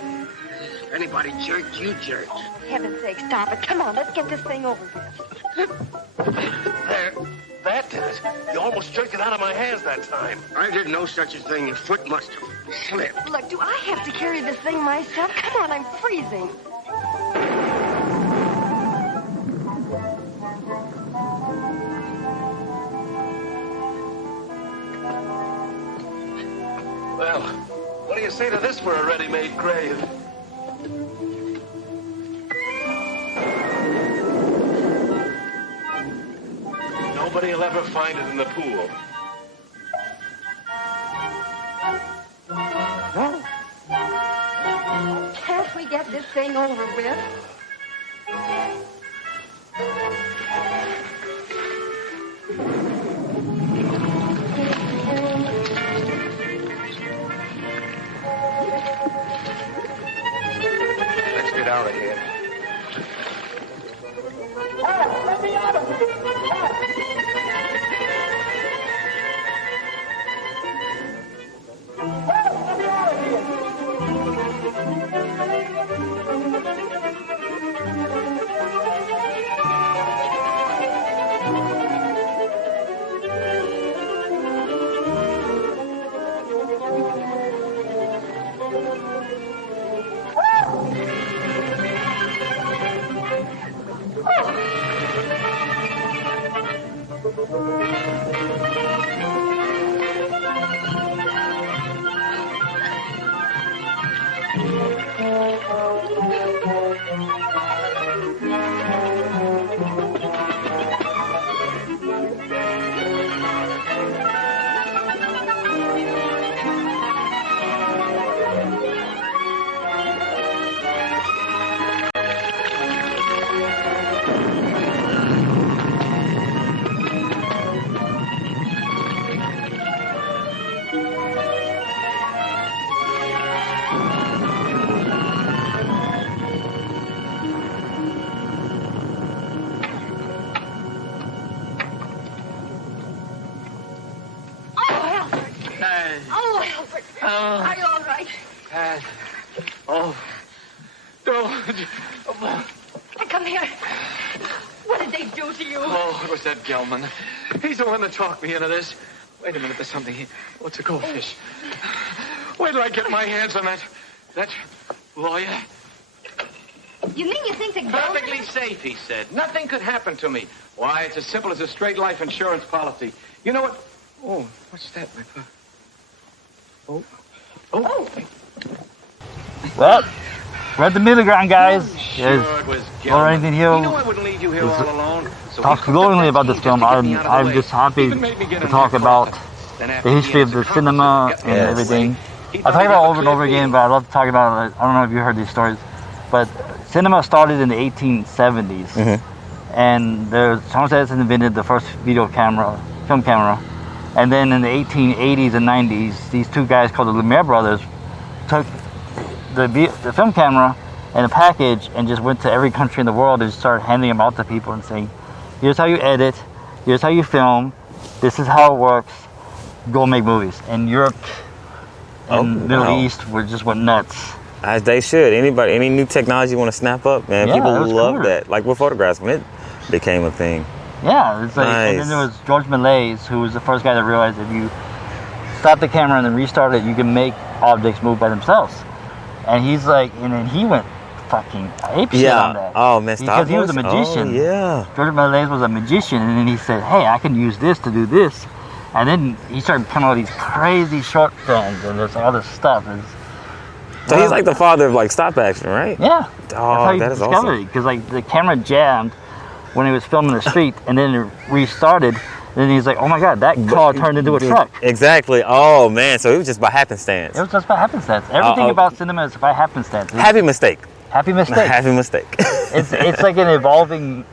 If anybody jerked, you jerked. Oh, for heaven's sake, stop it. Come on, let's get this thing over with. There. That did it. You almost jerked it out of my hands that time. I did no such a thing. Your foot must have slipped. Look, do I have to carry this thing myself? Come on, I'm freezing. Well, what do you say to this for a ready-made grave? Nobody will ever find it in the pool. Can't we get this thing over with? Let's get out of here. Let me out of here! Are you all right? Come here. What did they do to you? Oh, it was that Gelman. He's the one that talked me into this. Wait a minute, there's something here. Oh, it's a goldfish. Wait till I get my hands on that lawyer. You mean you think that Perfectly safe, he said. Nothing could happen to me. Why, it's as simple as a straight life insurance policy. You know what? Oh, what's that, my pal? Oh. Well, we're at the middle ground, guys. Sure it was Lauren Gelman. Hill You know I wouldn't leave you here all alone. So talks he took glowingly the about this best film. he could to get me out of I'm the just way. happy Even made me get to him talk here about closer. Then after the he history and of the his cinema accomplices got and me everything. he I thought talk he about got it over and a over clear again, field. but I love to talk about it. I don't know if you heard these stories, but cinema started in the 1870s, and Thomas Edison invented the first film camera, and then in the 1880s and 90s, these two guys called the Lumiere brothers took the film camera and a package and just went to every country in the world and started handing them out to people and saying, here's how you edit, here's how you film, this is how it works, go make movies. And Europe and Middle East just went nuts. As they should. Any new technology you want to snap up, man, Yeah, people it was love cool. that. Like with photographs, when it became a thing. Yeah, it's like, and then Nice. there was George Méliès, who was the first guy that realized if you stop the camera and then restart it, you can make objects move by themselves. And he's like, and then he went fucking apeshit on that. Oh man, stop Because he was a motion? magician. Oh, yeah. George Méliès was a magician, and then he said, hey, I can use this to do this. And then he started coming out with these crazy short films and there's all this stuff. So he's like the father of like stop action, right? Yeah. Oh, that is awesome. Because like the camera jammed when he was filming the street, and then it restarted. Then he's like, oh my God, that car turned into a truck. Exactly. Oh man, so it was just by happenstance. It was just by happenstance. Everything about cinema is by happenstance. Happy mistake. Happy mistake. Happy mistake. It's like an evolving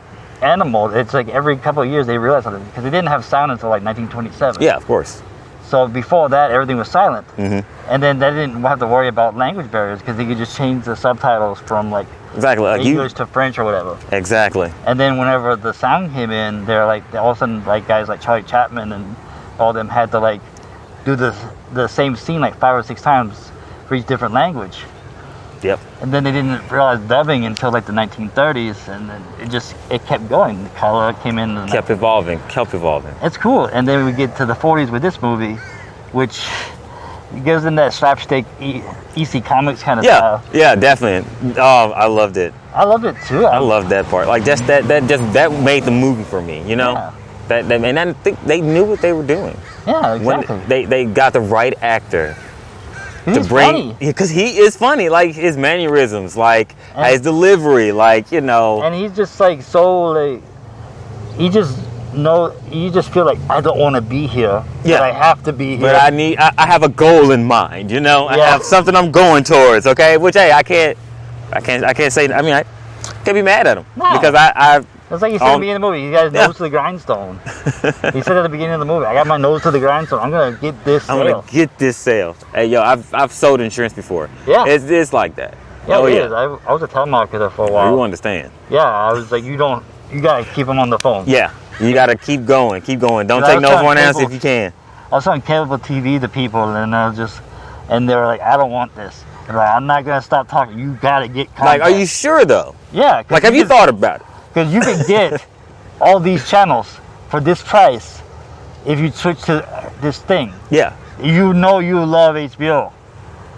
animal. It's like every couple of years they realize something, because they didn't have sound until like 1927. Yeah, of course. So before that, everything was silent. Mm-hmm. And then they didn't have to worry about language barriers, because they could just change the subtitles from like Exactly. Like English to French or whatever. Exactly. And then whenever the sound came in, they're like, all of a sudden, like guys like Charlie Chaplin and all them had to like do the same scene like 5 or 6 times for each different language. Yep. And then they didn't realize dubbing until like the 1930s, and then it kept going. The color came in. And Kept evolving. It's cool. And then we get to the 40s with this movie, which goes in that slapstick EC Comics kind of style. Yeah, definitely. Oh, I loved it. I loved it too. I loved that part. Like just that made the movie for me, you know? Yeah. And I think they knew what they were doing. Yeah, exactly. When they got the right actor He's funny. because he is funny, like his mannerisms, like his delivery, like, you know. And he's just like so like, you just feel like I don't want to be here, but I have to be here. But I have a goal in mind, you know. I have something I'm going towards, okay? Which hey, I can't say. I mean, I can't be mad at him because I It's like he said at the beginning of the movie. He got his nose to the grindstone. He said at the beginning of the movie, I got my nose to the grindstone. I'm gonna get this sale. I'm gonna get this sale. Hey, yo, I've sold insurance before. Yeah. It's like that. Yeah, oh it yeah. is. I was a telemarketer for a while. You understand? Yeah, I was like, you gotta keep them on the phone. Yeah, you gotta keep going. Don't I take was no trying for an to answer cable- if you can. I was on cable TV to people, and they were like, I don't want this. And like, I'm not gonna stop talking. You gotta get contact. Like, are you sure though? Yeah. Like, have you thought about it? Because you can get all these channels for this price if you switch to this thing. Yeah. You know you love HBO.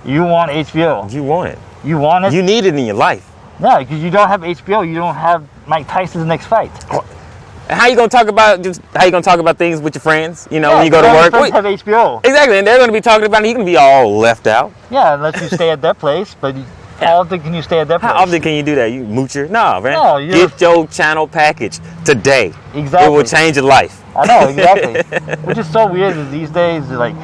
You want HBO. You want it. You want it. You need it in your life. Yeah, because you don't have HBO. You don't have Mike Tyson's next fight. And how you gonna talk about things with your friends? You know, when you go to all your work. friends have HBO. Exactly, and they're gonna be talking about it. You can be all left out. Yeah, unless you stay at their place. But how often can you stay at their place? How often can you do that? You moocher? No, man. No, get your channel package today. Exactly. It will change your life. I know, exactly. Which is so weird is these days, like,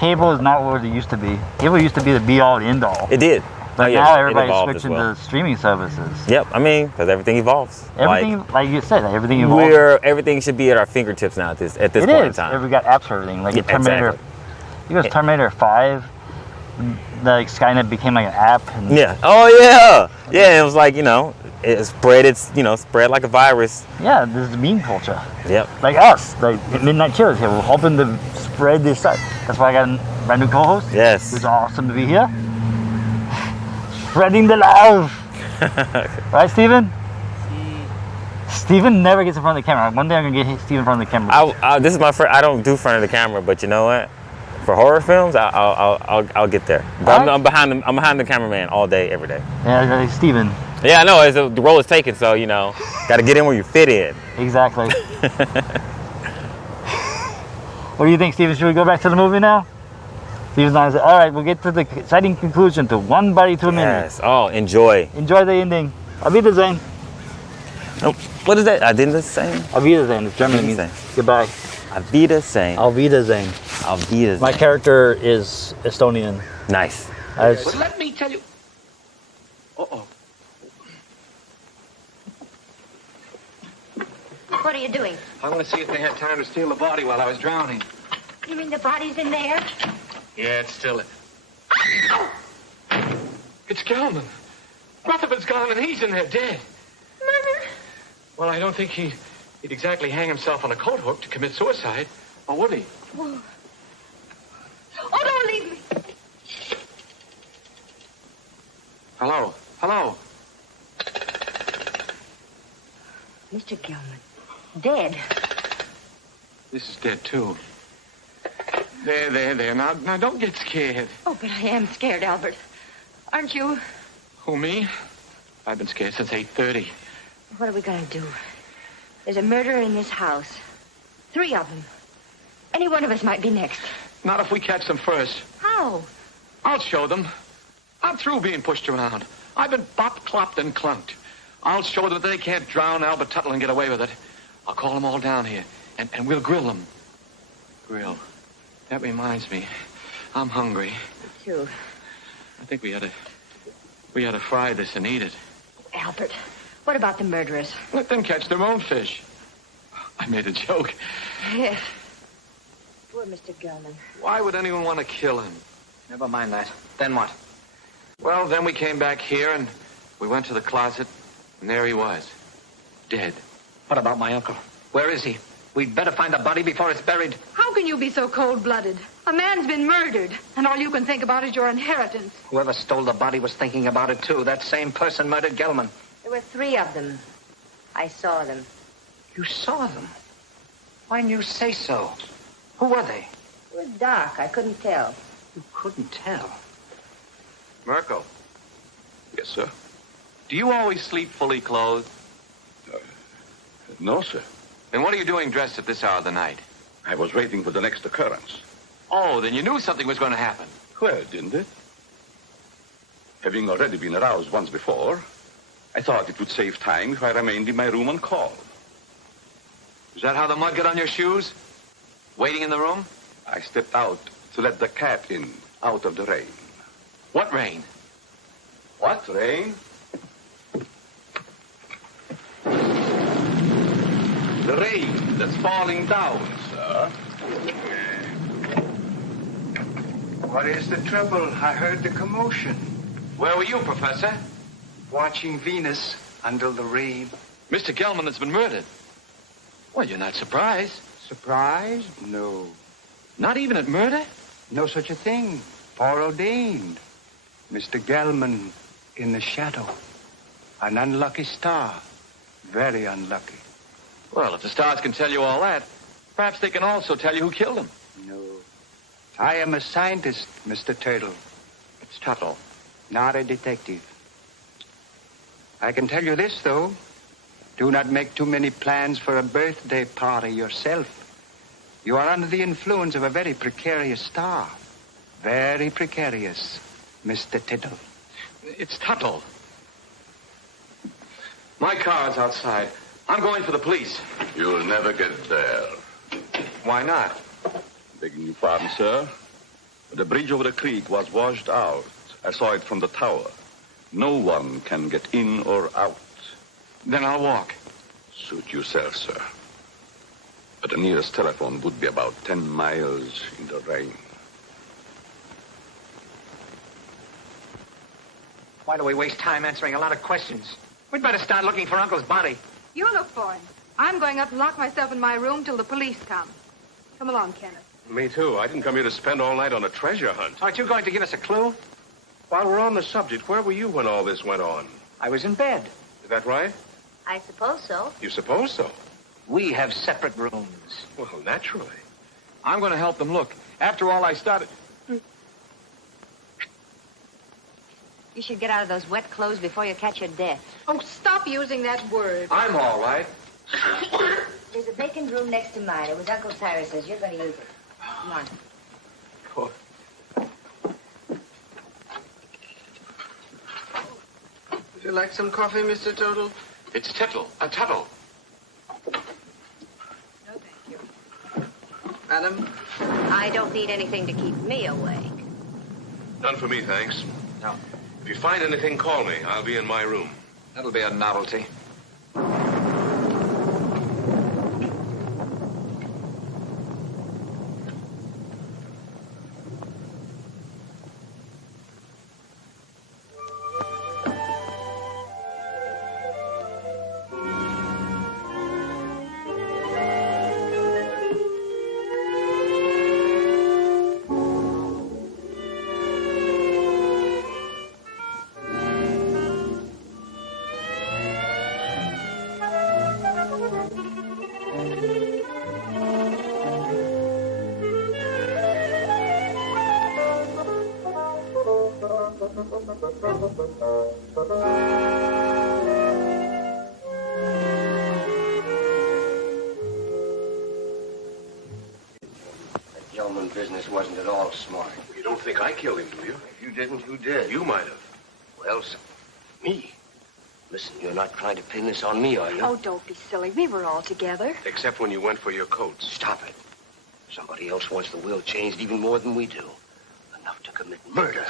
cable is not what it used to be. Cable used to be the be-all, end-all. It did. But yeah, now it everybody's evolved as switching well. to streaming services. Yep, I mean, because everything evolves. Everything, like you said, everything evolves. Everything should be at our fingertips now at this It point in is. time. We got apps for everything. Like Yeah, Terminator. exactly. You know, Terminator 5. Like Skynet became like an app. And Yeah. Oh yeah. Yeah. It was like, you know, it spread. Spread like a virus. Yeah, this is meme culture. Yep. Like us, like Midnight Chillers here. We're hoping to spread this side. That's why I got a brand new co-host. Yes. It's awesome to be here. Spreading the love. Right, Steven? Steven never gets in front of the camera. One day I'm gonna get Steven in front of the camera. This is my first. I don't do front of the camera, but you know what? For horror films, I'll get there. But I'm behind the cameraman all day, every day. Yeah, like Steven. Yeah, I know. The role is taken, so you know, got to get in where you fit in. Exactly. What do you think, Steven? Should we go back to the movie now? Season 9 said, all right, we'll get to the exciting conclusion to one body to a minute. Yes. Oh, enjoy. Enjoy the ending. Auf Wiedersehen. Nope. What is that? I didn't say. Auf Wiedersehen. It's German. It means goodbye. Auf Wiedersehen. Auf Wiedersehen. Auf Wiedersehen. My character is Estonian. Nice. But let me tell you. Uh-oh. What are you doing? I want to see if they had time to steal the body while I was drowning. You mean the body's in there? Yeah, it's still... It's Gelman. Rutherford's gone and he's in there dead. Mother? Well, I don't think he'd exactly hang himself on a coat hook to commit suicide. Or would he? Oh, don't leave me. Hello? Hello? Mr. Gelman. Dead. This is dead, too. There. Now, don't get scared. Oh, but I am scared, Albert. Aren't you? Who, me? I've been scared since 8:30. What are we going to do? There's a murderer in this house. 3 of them. Any one of us might be next. Not if we catch them first. How? I'll show them. I'm through being pushed around. I've been bopped, clopped, and clunked. I'll show them that they can't drown Albert Tuttle and get away with it. I'll call them all down here, and we'll grill them. Grill. That reminds me. I'm hungry. Me too. I think we ought to fry this and eat it. Albert, what about the murderers? Let them catch their own fish. I made a joke. Yes. Poor Mr. Gelman. Why would anyone want to kill him? Never mind that. Then what? Well, then we came back here and we went to the closet, and there he was. Dead. What about my uncle? Where is he? We'd better find the body before it's buried. How can you be so cold-blooded? A man's been murdered, and all you can think about is your inheritance. Whoever stole the body was thinking about it, too. That same person murdered Gelman. There were 3 of them. I saw them. You saw them? Why didn't you say so? Who were they? It was dark. I couldn't tell. You couldn't tell. Merkel, Yes, sir. do you always sleep fully clothed? No, sir. And what are you doing dressed at this hour of the night? I was waiting for the next occurrence. Oh, then you knew something was going to happen. Well, didn't it? Having already been aroused once before, I thought it would save time if I remained in my room on call. Is that how the mud got on your shoes? Waiting in the room? I stepped out to let the cat in, out of the rain. What rain? What rain? The rain that's falling down, sir. What is the trouble? I heard the commotion. Where were you, Professor? Watching Venus under the rain. Mr. Gelman has been murdered. Well, you're not surprised. Surprised? No. Not even at murder? No such a thing. Foreordained. Mr. Gelman in the shadow. An unlucky star. Very unlucky. Well, if the stars can tell you all that, perhaps they can also tell you who killed him. No. I am a scientist, Mr. Turtle. It's Tuttle. Not a detective. I can tell you this, though. Do not make too many plans for a birthday party yourself. You are under the influence of a very precarious star. Very precarious, Mr. Tittle. It's Tuttle. My car's outside. I'm going for the police. You'll never get there. Why not? Begging your pardon, sir. The bridge over the creek was washed out. I saw it from the tower. No one can get in or out. Then I'll walk. Suit yourself, sir. But the nearest telephone would be about 10 miles in the rain. Why do we waste time answering a lot of questions? We'd better start looking for Uncle's body. You look for him. I'm going up and lock myself in my room till the police come. Come along, Kenneth. Me too. I didn't come here to spend all night on a treasure hunt. Aren't you going to give us a clue? While we're on the subject, where were you when all this went on? I was in bed. Is that right? I suppose so. You suppose so? We have separate rooms. Well, naturally. I'm going to help them look. After all, I started... You should get out of those wet clothes before you catch your death. Oh, stop using that word. I'm all right. There's a vacant room next to mine. It was Uncle Cyrus's. You're going to use it. Come on. you like some coffee, Mr. Total? It's Tittle. Tuttle. Madam? I don't need anything to keep me awake. None for me, thanks. No. If you find anything, call me. I'll be in my room. That'll be a novelty. Gelman business wasn't at all smart. You don't think I killed him, do you? If you didn't, who did? You might have. Well, me. Listen, you're not trying to pin this on me, are you? Oh, don't be silly. We were all together. Except when you went for your coats. Stop it. Somebody else wants the will changed even more than we do. Enough to commit murder.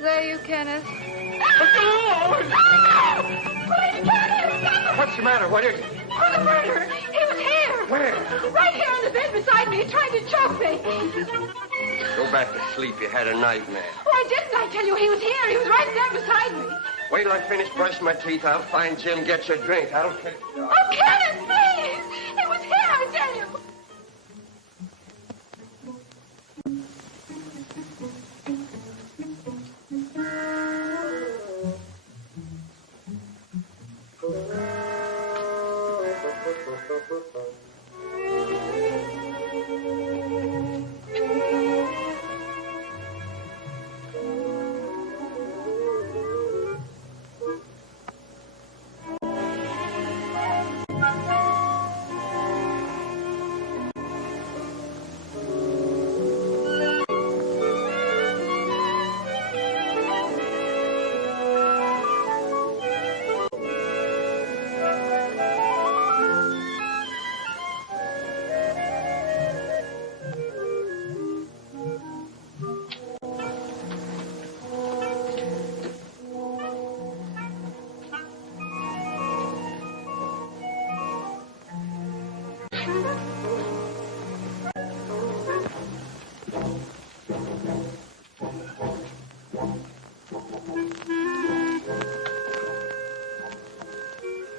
There you, Kenneth. What's the matter? What is it? Oh, the murder! He was here! Where? Right here on the bed beside me, trying to choke me. Go back to sleep. You had a nightmare. Oh, I didn't. I tell you, he was here. He was right there beside me. Wait till I finish brushing my teeth. I'll find Jim, get you a drink. I'll take you. Oh, Kenneth, please! It was here, I tell you.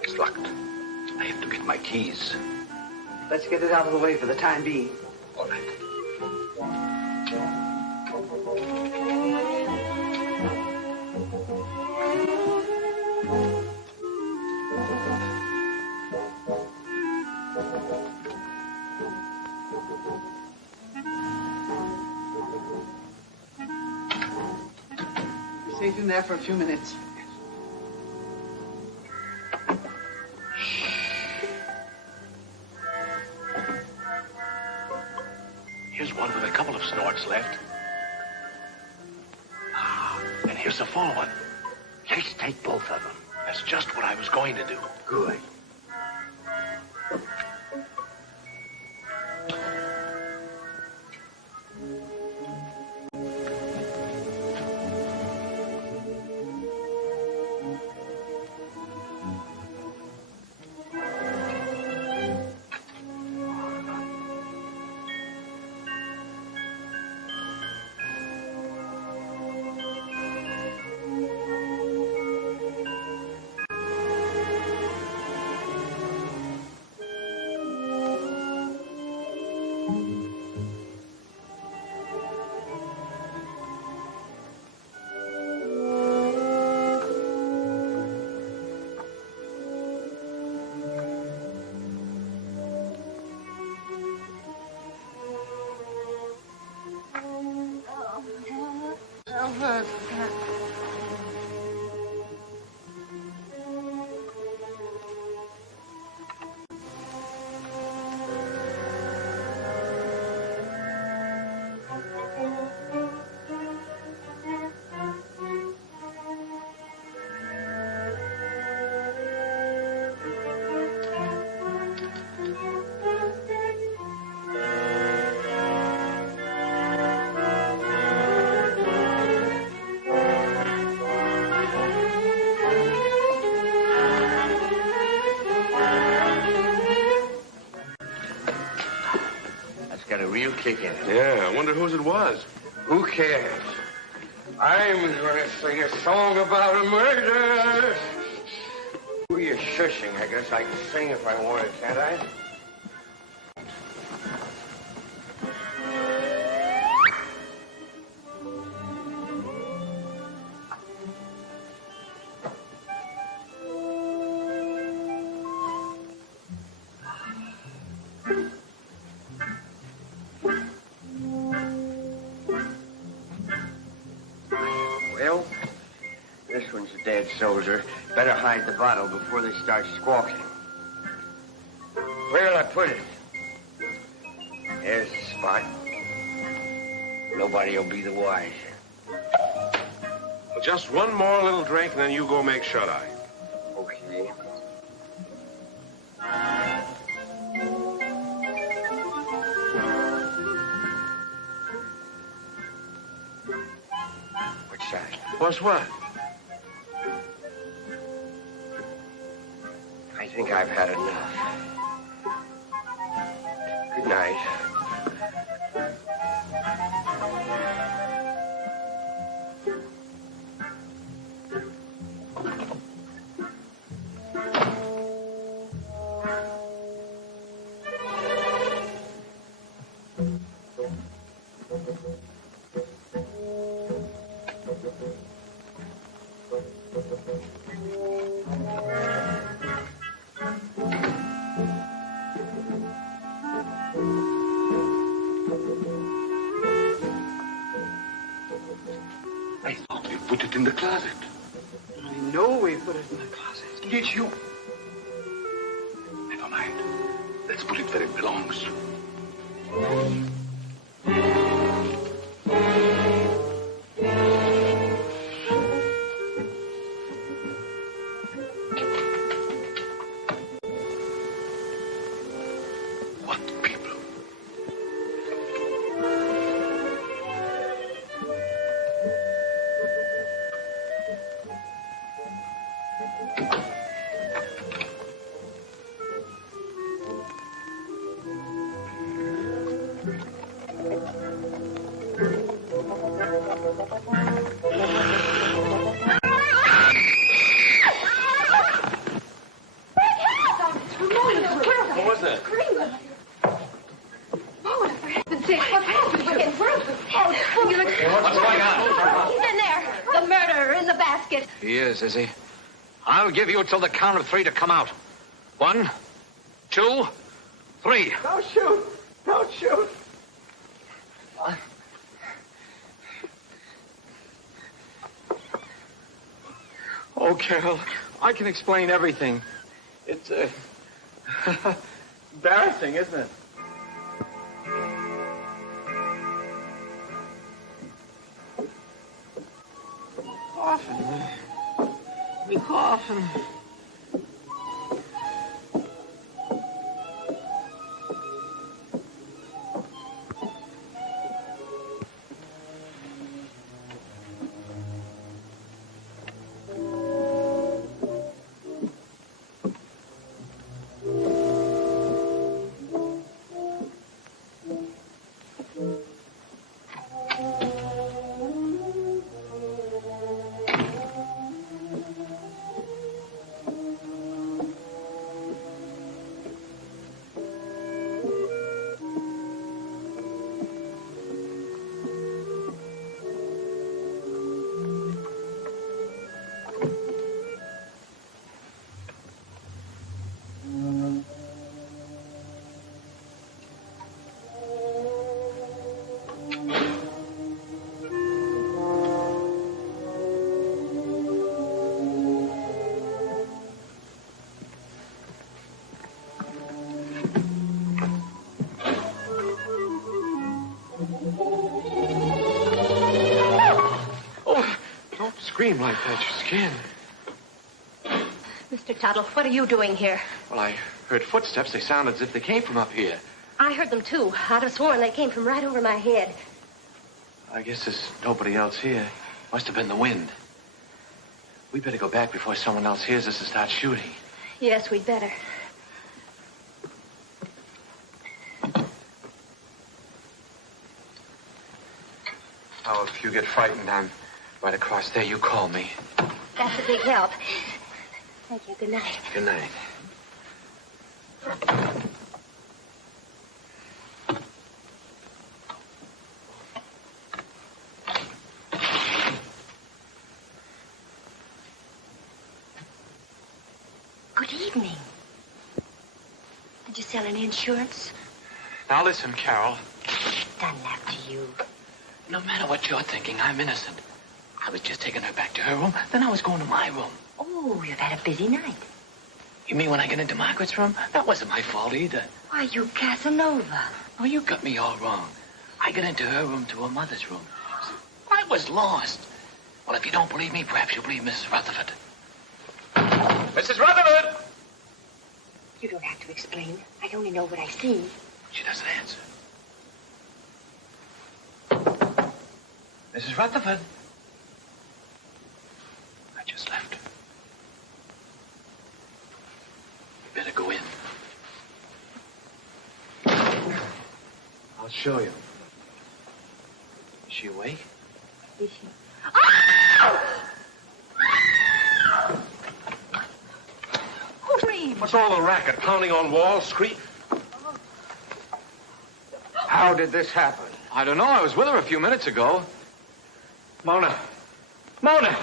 It's locked. I have to get my keys. Let's get it out of the way for the time being. All right. Safe in there for a few minutes. Here's one with a couple of snorts left. And here's a full one. Let's take both of them. That's just what I was going to do. Good. Got a real kick in it. Yeah, I wonder whose it was. Who cares? I'm gonna sing a song about a murder. Who are you shushing? I guess I can sing if I wanted, can't I? Well, this one's a dead soldier. Better hide the bottle before they start squawking. Where'll I put it? There's the spot. Nobody'll be the wiser. Well, just one more little drink, and then you go make shut-eye. Okay. Which side? What's what? I think I've had enough. Good night. I thought we put it in the closet. I know we put it in the closet. Did you? Never mind. Let's put it where it belongs. What people? What was that? Oh, for heaven's sake, what's happened? We're getting worse. Oh, you look... What's going on? He's in there. The murderer in the basket. He is he? I'll give you till the count of 3 to come out. 1, 2, 3. Don't shoot! Don't shoot! Carol. I can explain everything. It's, embarrassing, isn't it? Coughing. Scream like that, your skin. Mr. Tuttle, what are you doing here? Well, I heard footsteps. They sounded as if they came from up here. I heard them, too. I'd have sworn they came from right over my head. I guess there's nobody else here. Must have been the wind. We better go back before someone else hears us and starts shooting. Yes, we'd better. Oh, if you get frightened, I'm right across there. You call me. That's a big help. Thank you. Good night. Good night. Good evening. Did you sell any insurance? Now listen, Carol. Done that to you. No matter what you're thinking, I'm innocent. I was just taking her back to her room, then I was going to my room. Oh, you've had a busy night. You mean when I get into Margaret's room? That wasn't my fault either. Why, you Casanova. Oh, you got me all wrong. I got into her room to her mother's room. I was lost. Well, if you don't believe me, perhaps you'll believe Mrs. Rutherford. Mrs. Rutherford! You don't have to explain. I only know what I see. She doesn't answer. Mrs. Rutherford. I just left her. You better go in. I'll show you. Is she awake? Is she? Who screamed? What's all the racket? Pounding on walls, scream? How did this happen? I don't know. I was with her a few minutes ago. Mona. Mona!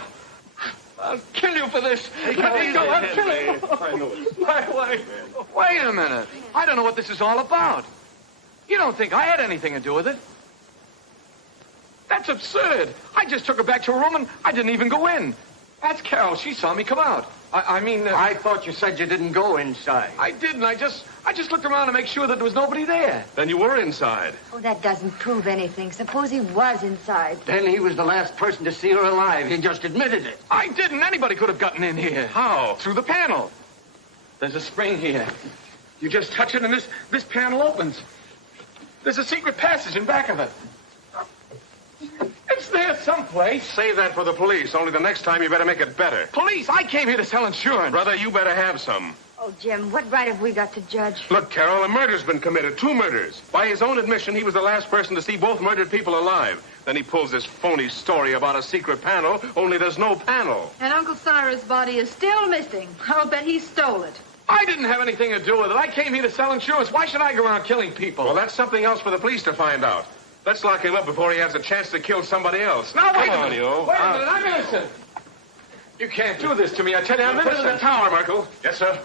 I'll kill you for this. Let me go. I'll kill you. I know it. Wait a minute. I don't know what this is all about. You don't think I had anything to do with it? That's absurd. I just took her back to her room and I didn't even go in. That's Carol. She saw me come out. I mean... I thought you said you didn't go inside. I didn't. I just looked around to make sure that there was nobody there. Then you were inside. Oh, that doesn't prove anything. Suppose he was inside. Then he was the last person to see her alive. He just admitted it. I didn't. Anybody could have gotten in here. How? Through the panel. There's a spring here. You just touch it and this panel opens. There's a secret passage in back of it. It's there someplace. Save that for the police. Only the next time you better make it better. Police? I came here to sell insurance. Brother, you better have some. Oh, Jim, what right have we got to judge? Look, Carol, a murder's been committed. 2 murders. By his own admission, he was the last person to see both murdered people alive. Then he pulls this phony story about a secret panel, only there's no panel. And Uncle Cyrus' body is still missing. I'll bet he stole it. I didn't have anything to do with it. I came here to sell insurance. Why should I go around killing people? Well, that's something else for the police to find out. Let's lock him up before he has a chance to kill somebody else. Now, wait Come a on, minute. you. Wait a minute. I'm innocent. You can't do this to me. I tell you, I'm Put him in the innocent. tower, Merkel. Yes, sir.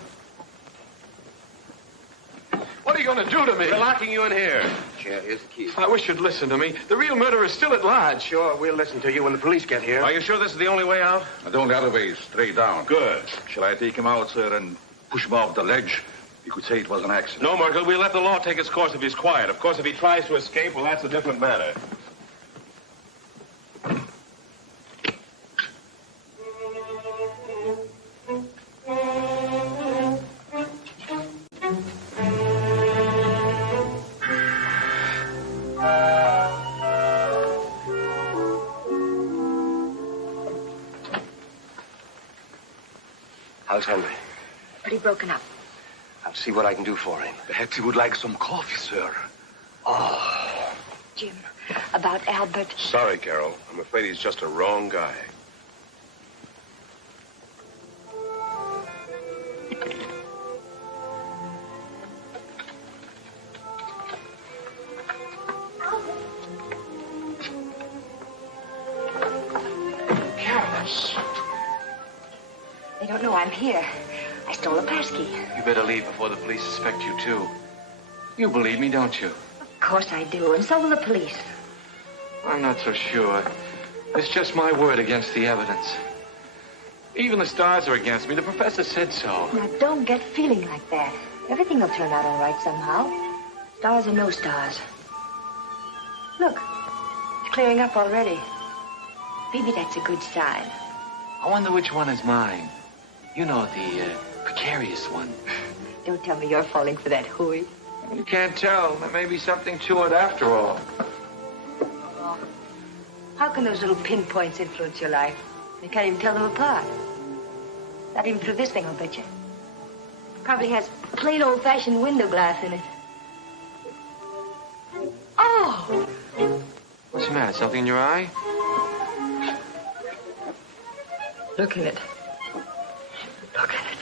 What are you going to do to me? They're locking you in here. Chair, here's the key. I wish you'd listen to me. The real murderer is still at large. Sure, we'll listen to you when the police get here. Are you sure this is the only way out? The only other way is straight down. Good. Shall I take him out, sir, and push him off the ledge? You could say it was an accident. No, Merkel, we'll let the law take its course if he's quiet. Of course, if he tries to escape, well, that's a different matter. How's Henry? Pretty broken up. I'll see what I can do for him. Perhaps he would like some coffee, sir. Oh. Jim, about Albert. Sorry, Carol. I'm afraid he's just a wrong guy. They don't know I'm here. I stole a passkey. You better leave before the police suspect you, too. You believe me, don't you? Of course I do, and so will the police. I'm not so sure. It's just my word against the evidence. Even the stars are against me. The professor said so. Now, don't get feeling like that. Everything will turn out all right somehow. Stars or no stars. Look, it's clearing up already. Maybe that's a good sign. I wonder which one is mine. You know, the precarious one. Don't tell me you're falling for that hooey. You can't tell. There may be something to it after all. Oh. How can those little pinpoints influence your life? You can't even tell them apart. Not even through this thing, I'll bet you. Probably has plain old-fashioned window glass in it. Oh! What's the matter? Something in your eye? Look in it. Look at it.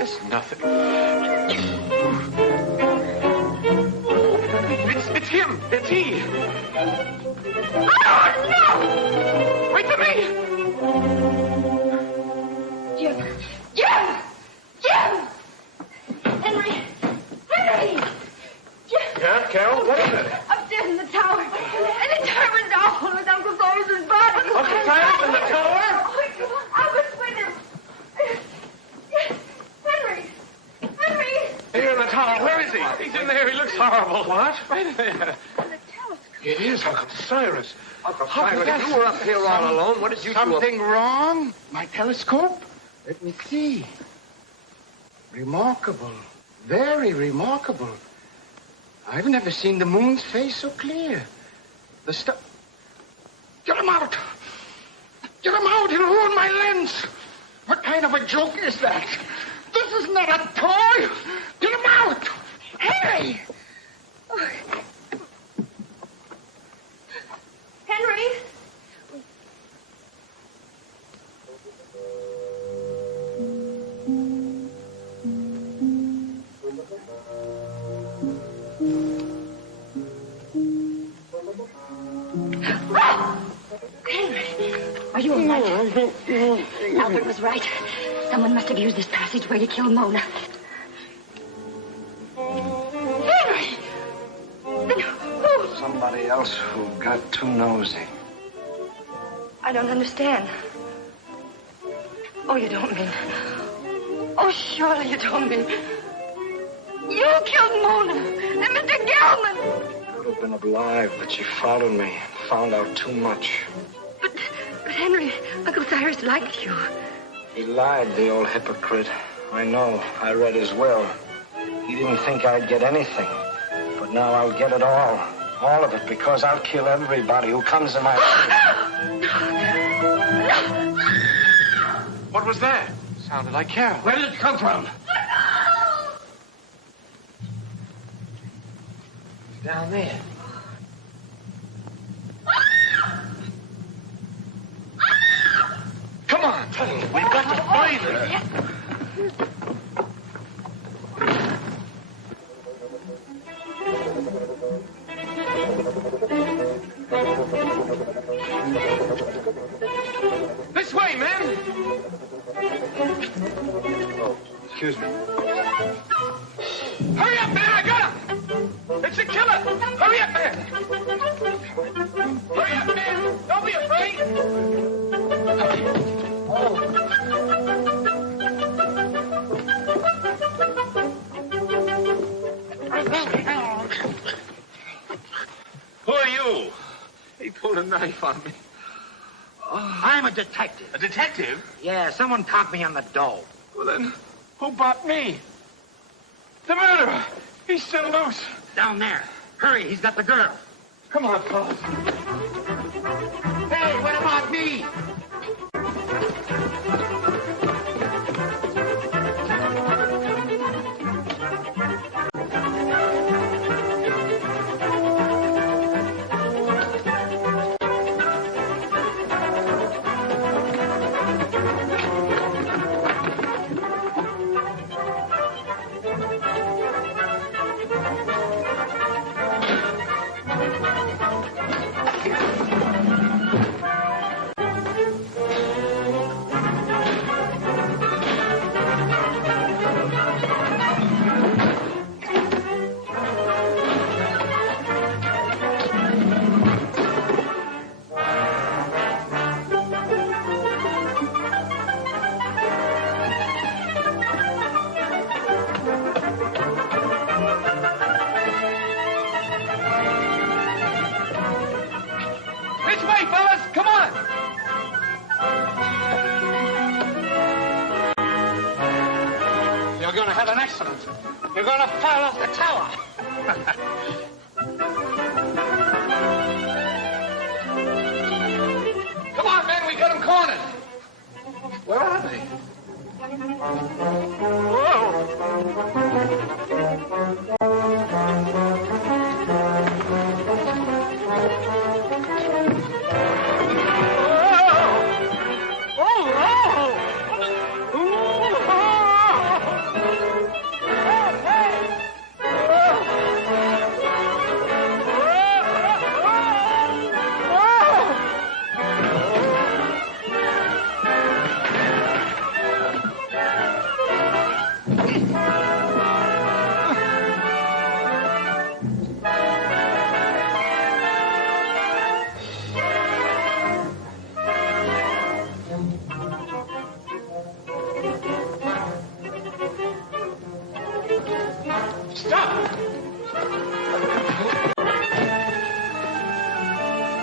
It's nothing. It's him. It's he. Oh, no! Wait for me! Jim! Jim! Jim! Henry! Henry! Jim! Yeah, Carol? What is it? Upstairs in the tower. And the tower's awful with Uncle Cyrus's body. Uncle Cyrus in the tower? I was with him. Henry! Henry! Here in the tower. Where is he? He's in there. He looks horrible. What? Right there. It is Uncle Cyrus. Uncle Cyrus, you were up here all alone. What did you do? Something wrong? My telescope? Let me see. Remarkable. Very remarkable. I've never seen the moon's face so clear. The star... Get him out! Get him out! He'll ruin my lens! What kind of a joke is that? This is not a toy! Get him out! Henry! Henry! Henry, are you all right? Albert was right. Someone must have used this passageway to kill Mona. Henry! Then who? Somebody else who got too nosy. I don't understand. Oh, you don't mean... Oh, surely you don't mean... You killed Mona and Mr. Gelman! Could have been alive, but she followed me and found out too much. But Henry, Uncle Cyrus liked you. He lied, the old hypocrite. I know. I read his will. He didn't think I'd get anything. But now I'll get it all. All of it, because I'll kill everybody who comes in my way. What was that? Sounded like Carol. Where did it come from? Down there. Come on, we've got to find her. This way, men! Oh, excuse me. up, man! I got him! It's the killer! Hurry up, man! Hurry up, man! Don't be afraid! Who are you? He pulled a knife on me. I'm a detective. A detective? Yeah, someone caught me on the dole. Well, then, who bought me? The murderer! He's still loose. Down there. Hurry, he's got the girl. Come on, fellas. Hey, what about me? This way, fellas! Come on! You're gonna have an accident. You're gonna fall off the tower. Come on, man, we got them cornered. Where are they? Stop!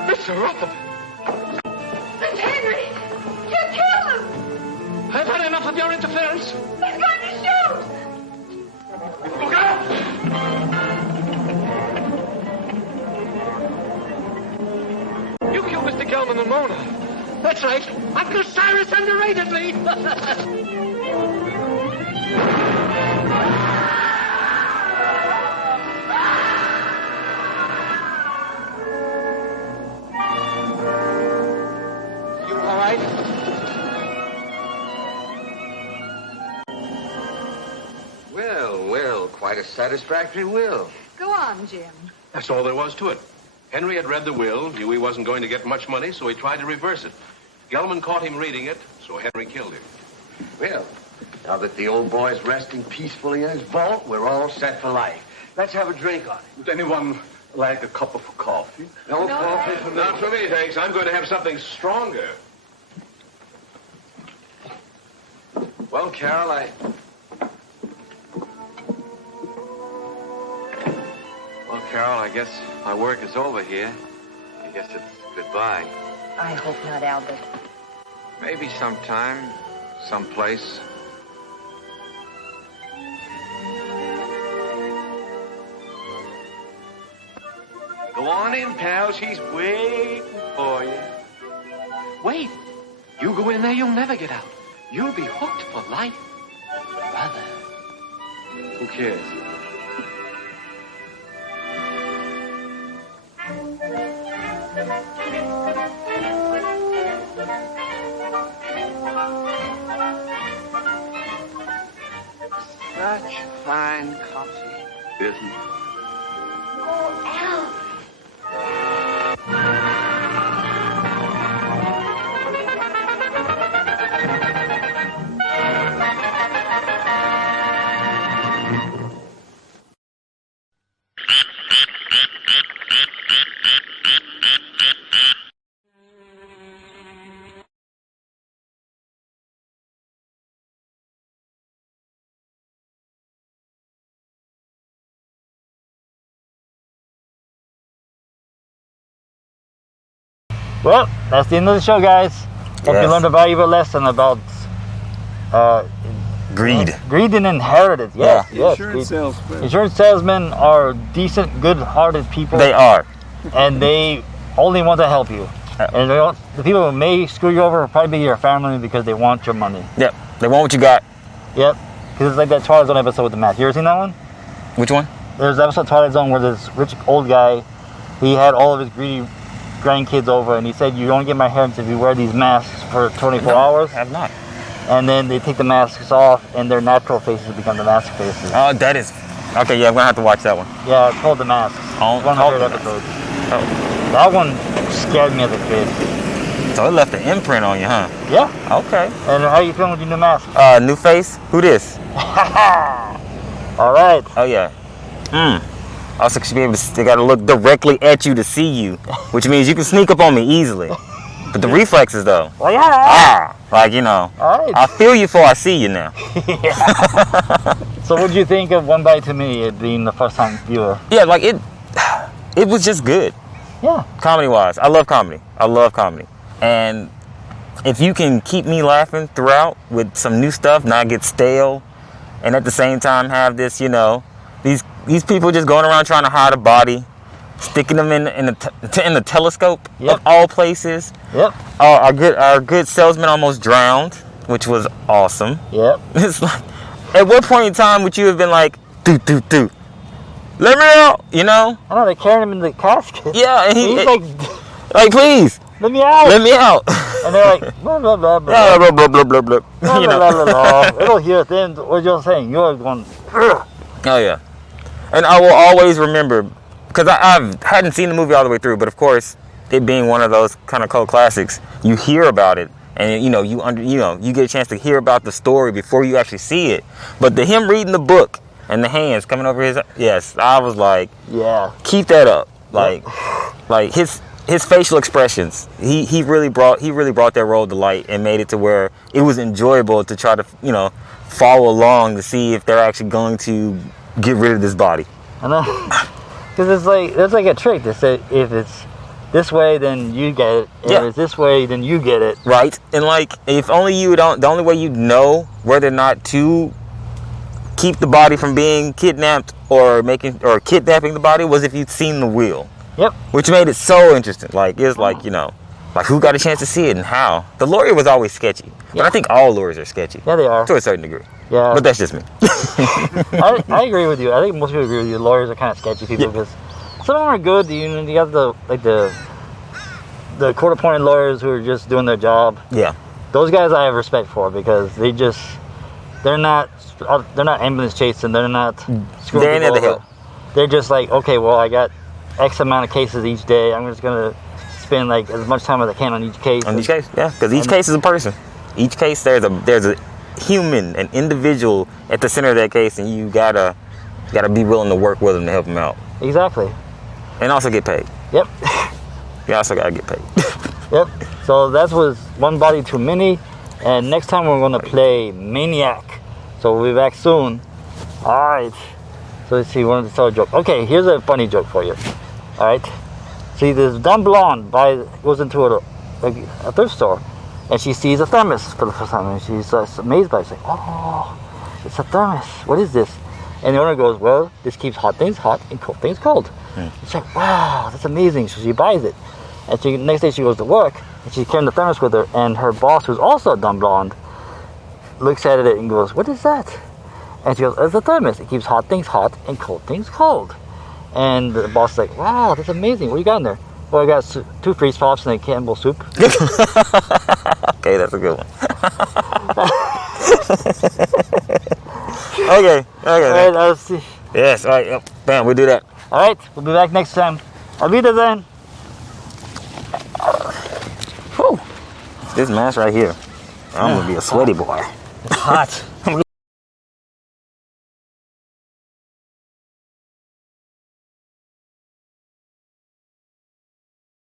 Mr. Rutherford! It's Henry! You killed him! I've had enough of your interference. He's going to shoot! Look out! You killed Mr. Gelman and Mona. That's right. Uncle Cyrus underrated me. You all right? Well, well, quite a satisfactory will. Go on, Jim. That's all there was to it. Henry had read the will, knew he wasn't going to get much money, so he tried to reverse it. Gelman caught him reading it, so Henry killed him. Well, now that the old boy's resting peacefully in his vault, we're all set for life. Let's have a drink on it. Would anyone like a cup of coffee? No coffee for me. Not for me, thanks. I'm going to have something stronger. Well, Carol, Well, Carol, I guess my work is over here. I guess it's goodbye. I hope not, Albert. Maybe sometime, someplace. Go on in, pal. She's waiting for you. Wait. You go in there, you'll never get out. You'll be hooked for life. Brother. Who cares? Such fine coffee, isn't it? Oh, Al. Well, that's the end of the show, guys. Hope you learned a valuable lesson about greed. Greed and inheritance. Yes, yes. Insurance salesmen. Insurance salesmen are decent, good-hearted people. They are. And they only want to help you. And the people who may screw you over will probably be your family because they want your money. Yep. They want what you got. Yep. Because it's like that Twilight Zone episode with the mask. You ever seen that one? Which one? There's an episode of Twilight Zone where this rich old guy, he had all of his greedy grandkids over, and he said, you only get my inheritance if you wear these masks for 24 hours. I have not. And then they take the masks off, and their natural faces become the mask faces. Oh, that is... Okay, yeah, I'm going to have to watch that one. Yeah, it's called The Mask. Oh, It's one of my favorite episodes. Oh. That one scared me as a kid. So it left an imprint on you, huh? Yeah. Okay. And how you feeling with your new mask? New face? Who this? All right. Oh, yeah. Also, should be able to, they got to look directly at you to see you, which means you can sneak up on me easily. But the reflexes, though. Well, yeah. Like, you know, all right. I feel you before I see you now. So what did you think of One Bite to Me, it being the first time viewer? Yeah, like it was just good. Yeah. Comedy-wise. I love comedy. And if you can keep me laughing throughout with some new stuff, not get stale, and at the same time have this, you know, these people just going around trying to hide a body, sticking them in the telescope of all places. Yep. Our good salesman almost drowned, which was awesome. Yep. It's like, at what point in time would you have been like, do, let me out, you know? I know, they carried him in the casket. Yeah, and he's like, please, let me out. Let me out. And they're like, blah, blah, blah, blah. Blah, blah, blah, blah, blah. Blah, You know. blah, blah, blah, blah. It'll hear it then. What you're saying, you're going, ugh. Oh, yeah. And I will always remember, because I hadn't seen the movie all the way through, but of course, it being one of those kind of cult classics, you hear about it, and you get a chance to hear about the story before you actually see it. But him reading the book and the hands coming over his, yes, I was like, yeah, keep that up. Like his facial expressions, he really brought that role to light and made it to where it was enjoyable to try to, you know, follow along to see if they're actually going to get rid of this body. I know, because it's like a trick to say if it's this way, then you get it. If it's this way, then you get it. Right, and like if only the only way you'd know whether or not to keep the body from being kidnapped or kidnapping the body was if you'd seen the will. Yep. Which made it so interesting. Like it's like, you know, like who got a chance to see it and how. The lawyer was always sketchy, but I think all lawyers are sketchy. Yeah, they are to a certain degree. Yeah, but that's just me. I agree with you. I think most people agree with you. Lawyers are kind of sketchy people because some of them are good. You got the court-appointed lawyers who are just doing their job. Yeah. Those guys I have respect for because they're not ambulance chasing. They're not screwing They're in people there to over. help. They're just like, okay, well, I got X amount of cases each day. I'm just gonna spend like as much time as I can on each case. On each case, yeah, because each case is a person. Each case there's a human, an individual at the center of that case, and you gotta be willing to work with them to help them out. Exactly. And also get paid. Yep. You also gotta get paid. Yep. So that was One Body Too Many, and next time we're gonna play Maniac. So we'll be back soon. All right. So let's see. Wanted to tell a joke. Okay, here's a funny joke for you. All right. See, this dumb blonde goes into a thrift store, and she sees a thermos for the first time, and she's amazed by it. She's like, "Oh, it's a thermos. What is this?" And the owner goes, "Well, this keeps hot things hot and cold things cold." She's like, "Wow, that's amazing." So she buys it, and next day she goes to work, and she's carrying the thermos with her, and her boss, who's also a dumb blonde, looks at it and goes, "What is that?" And she goes, "It's a thermos. It keeps hot things hot and cold things cold." And the boss is like, "Wow, that's amazing. What do you got in there?" "Well, I got 2 freeze pops and a Campbell soup." Okay, that's a good one. Okay. All right, let's see. Yes, all right, yep. Bam, we'll do that. All right, we'll be back next time. Auf Wiedersehen. Whew. This mask right here, I'm gonna be a sweaty boy. It's hot.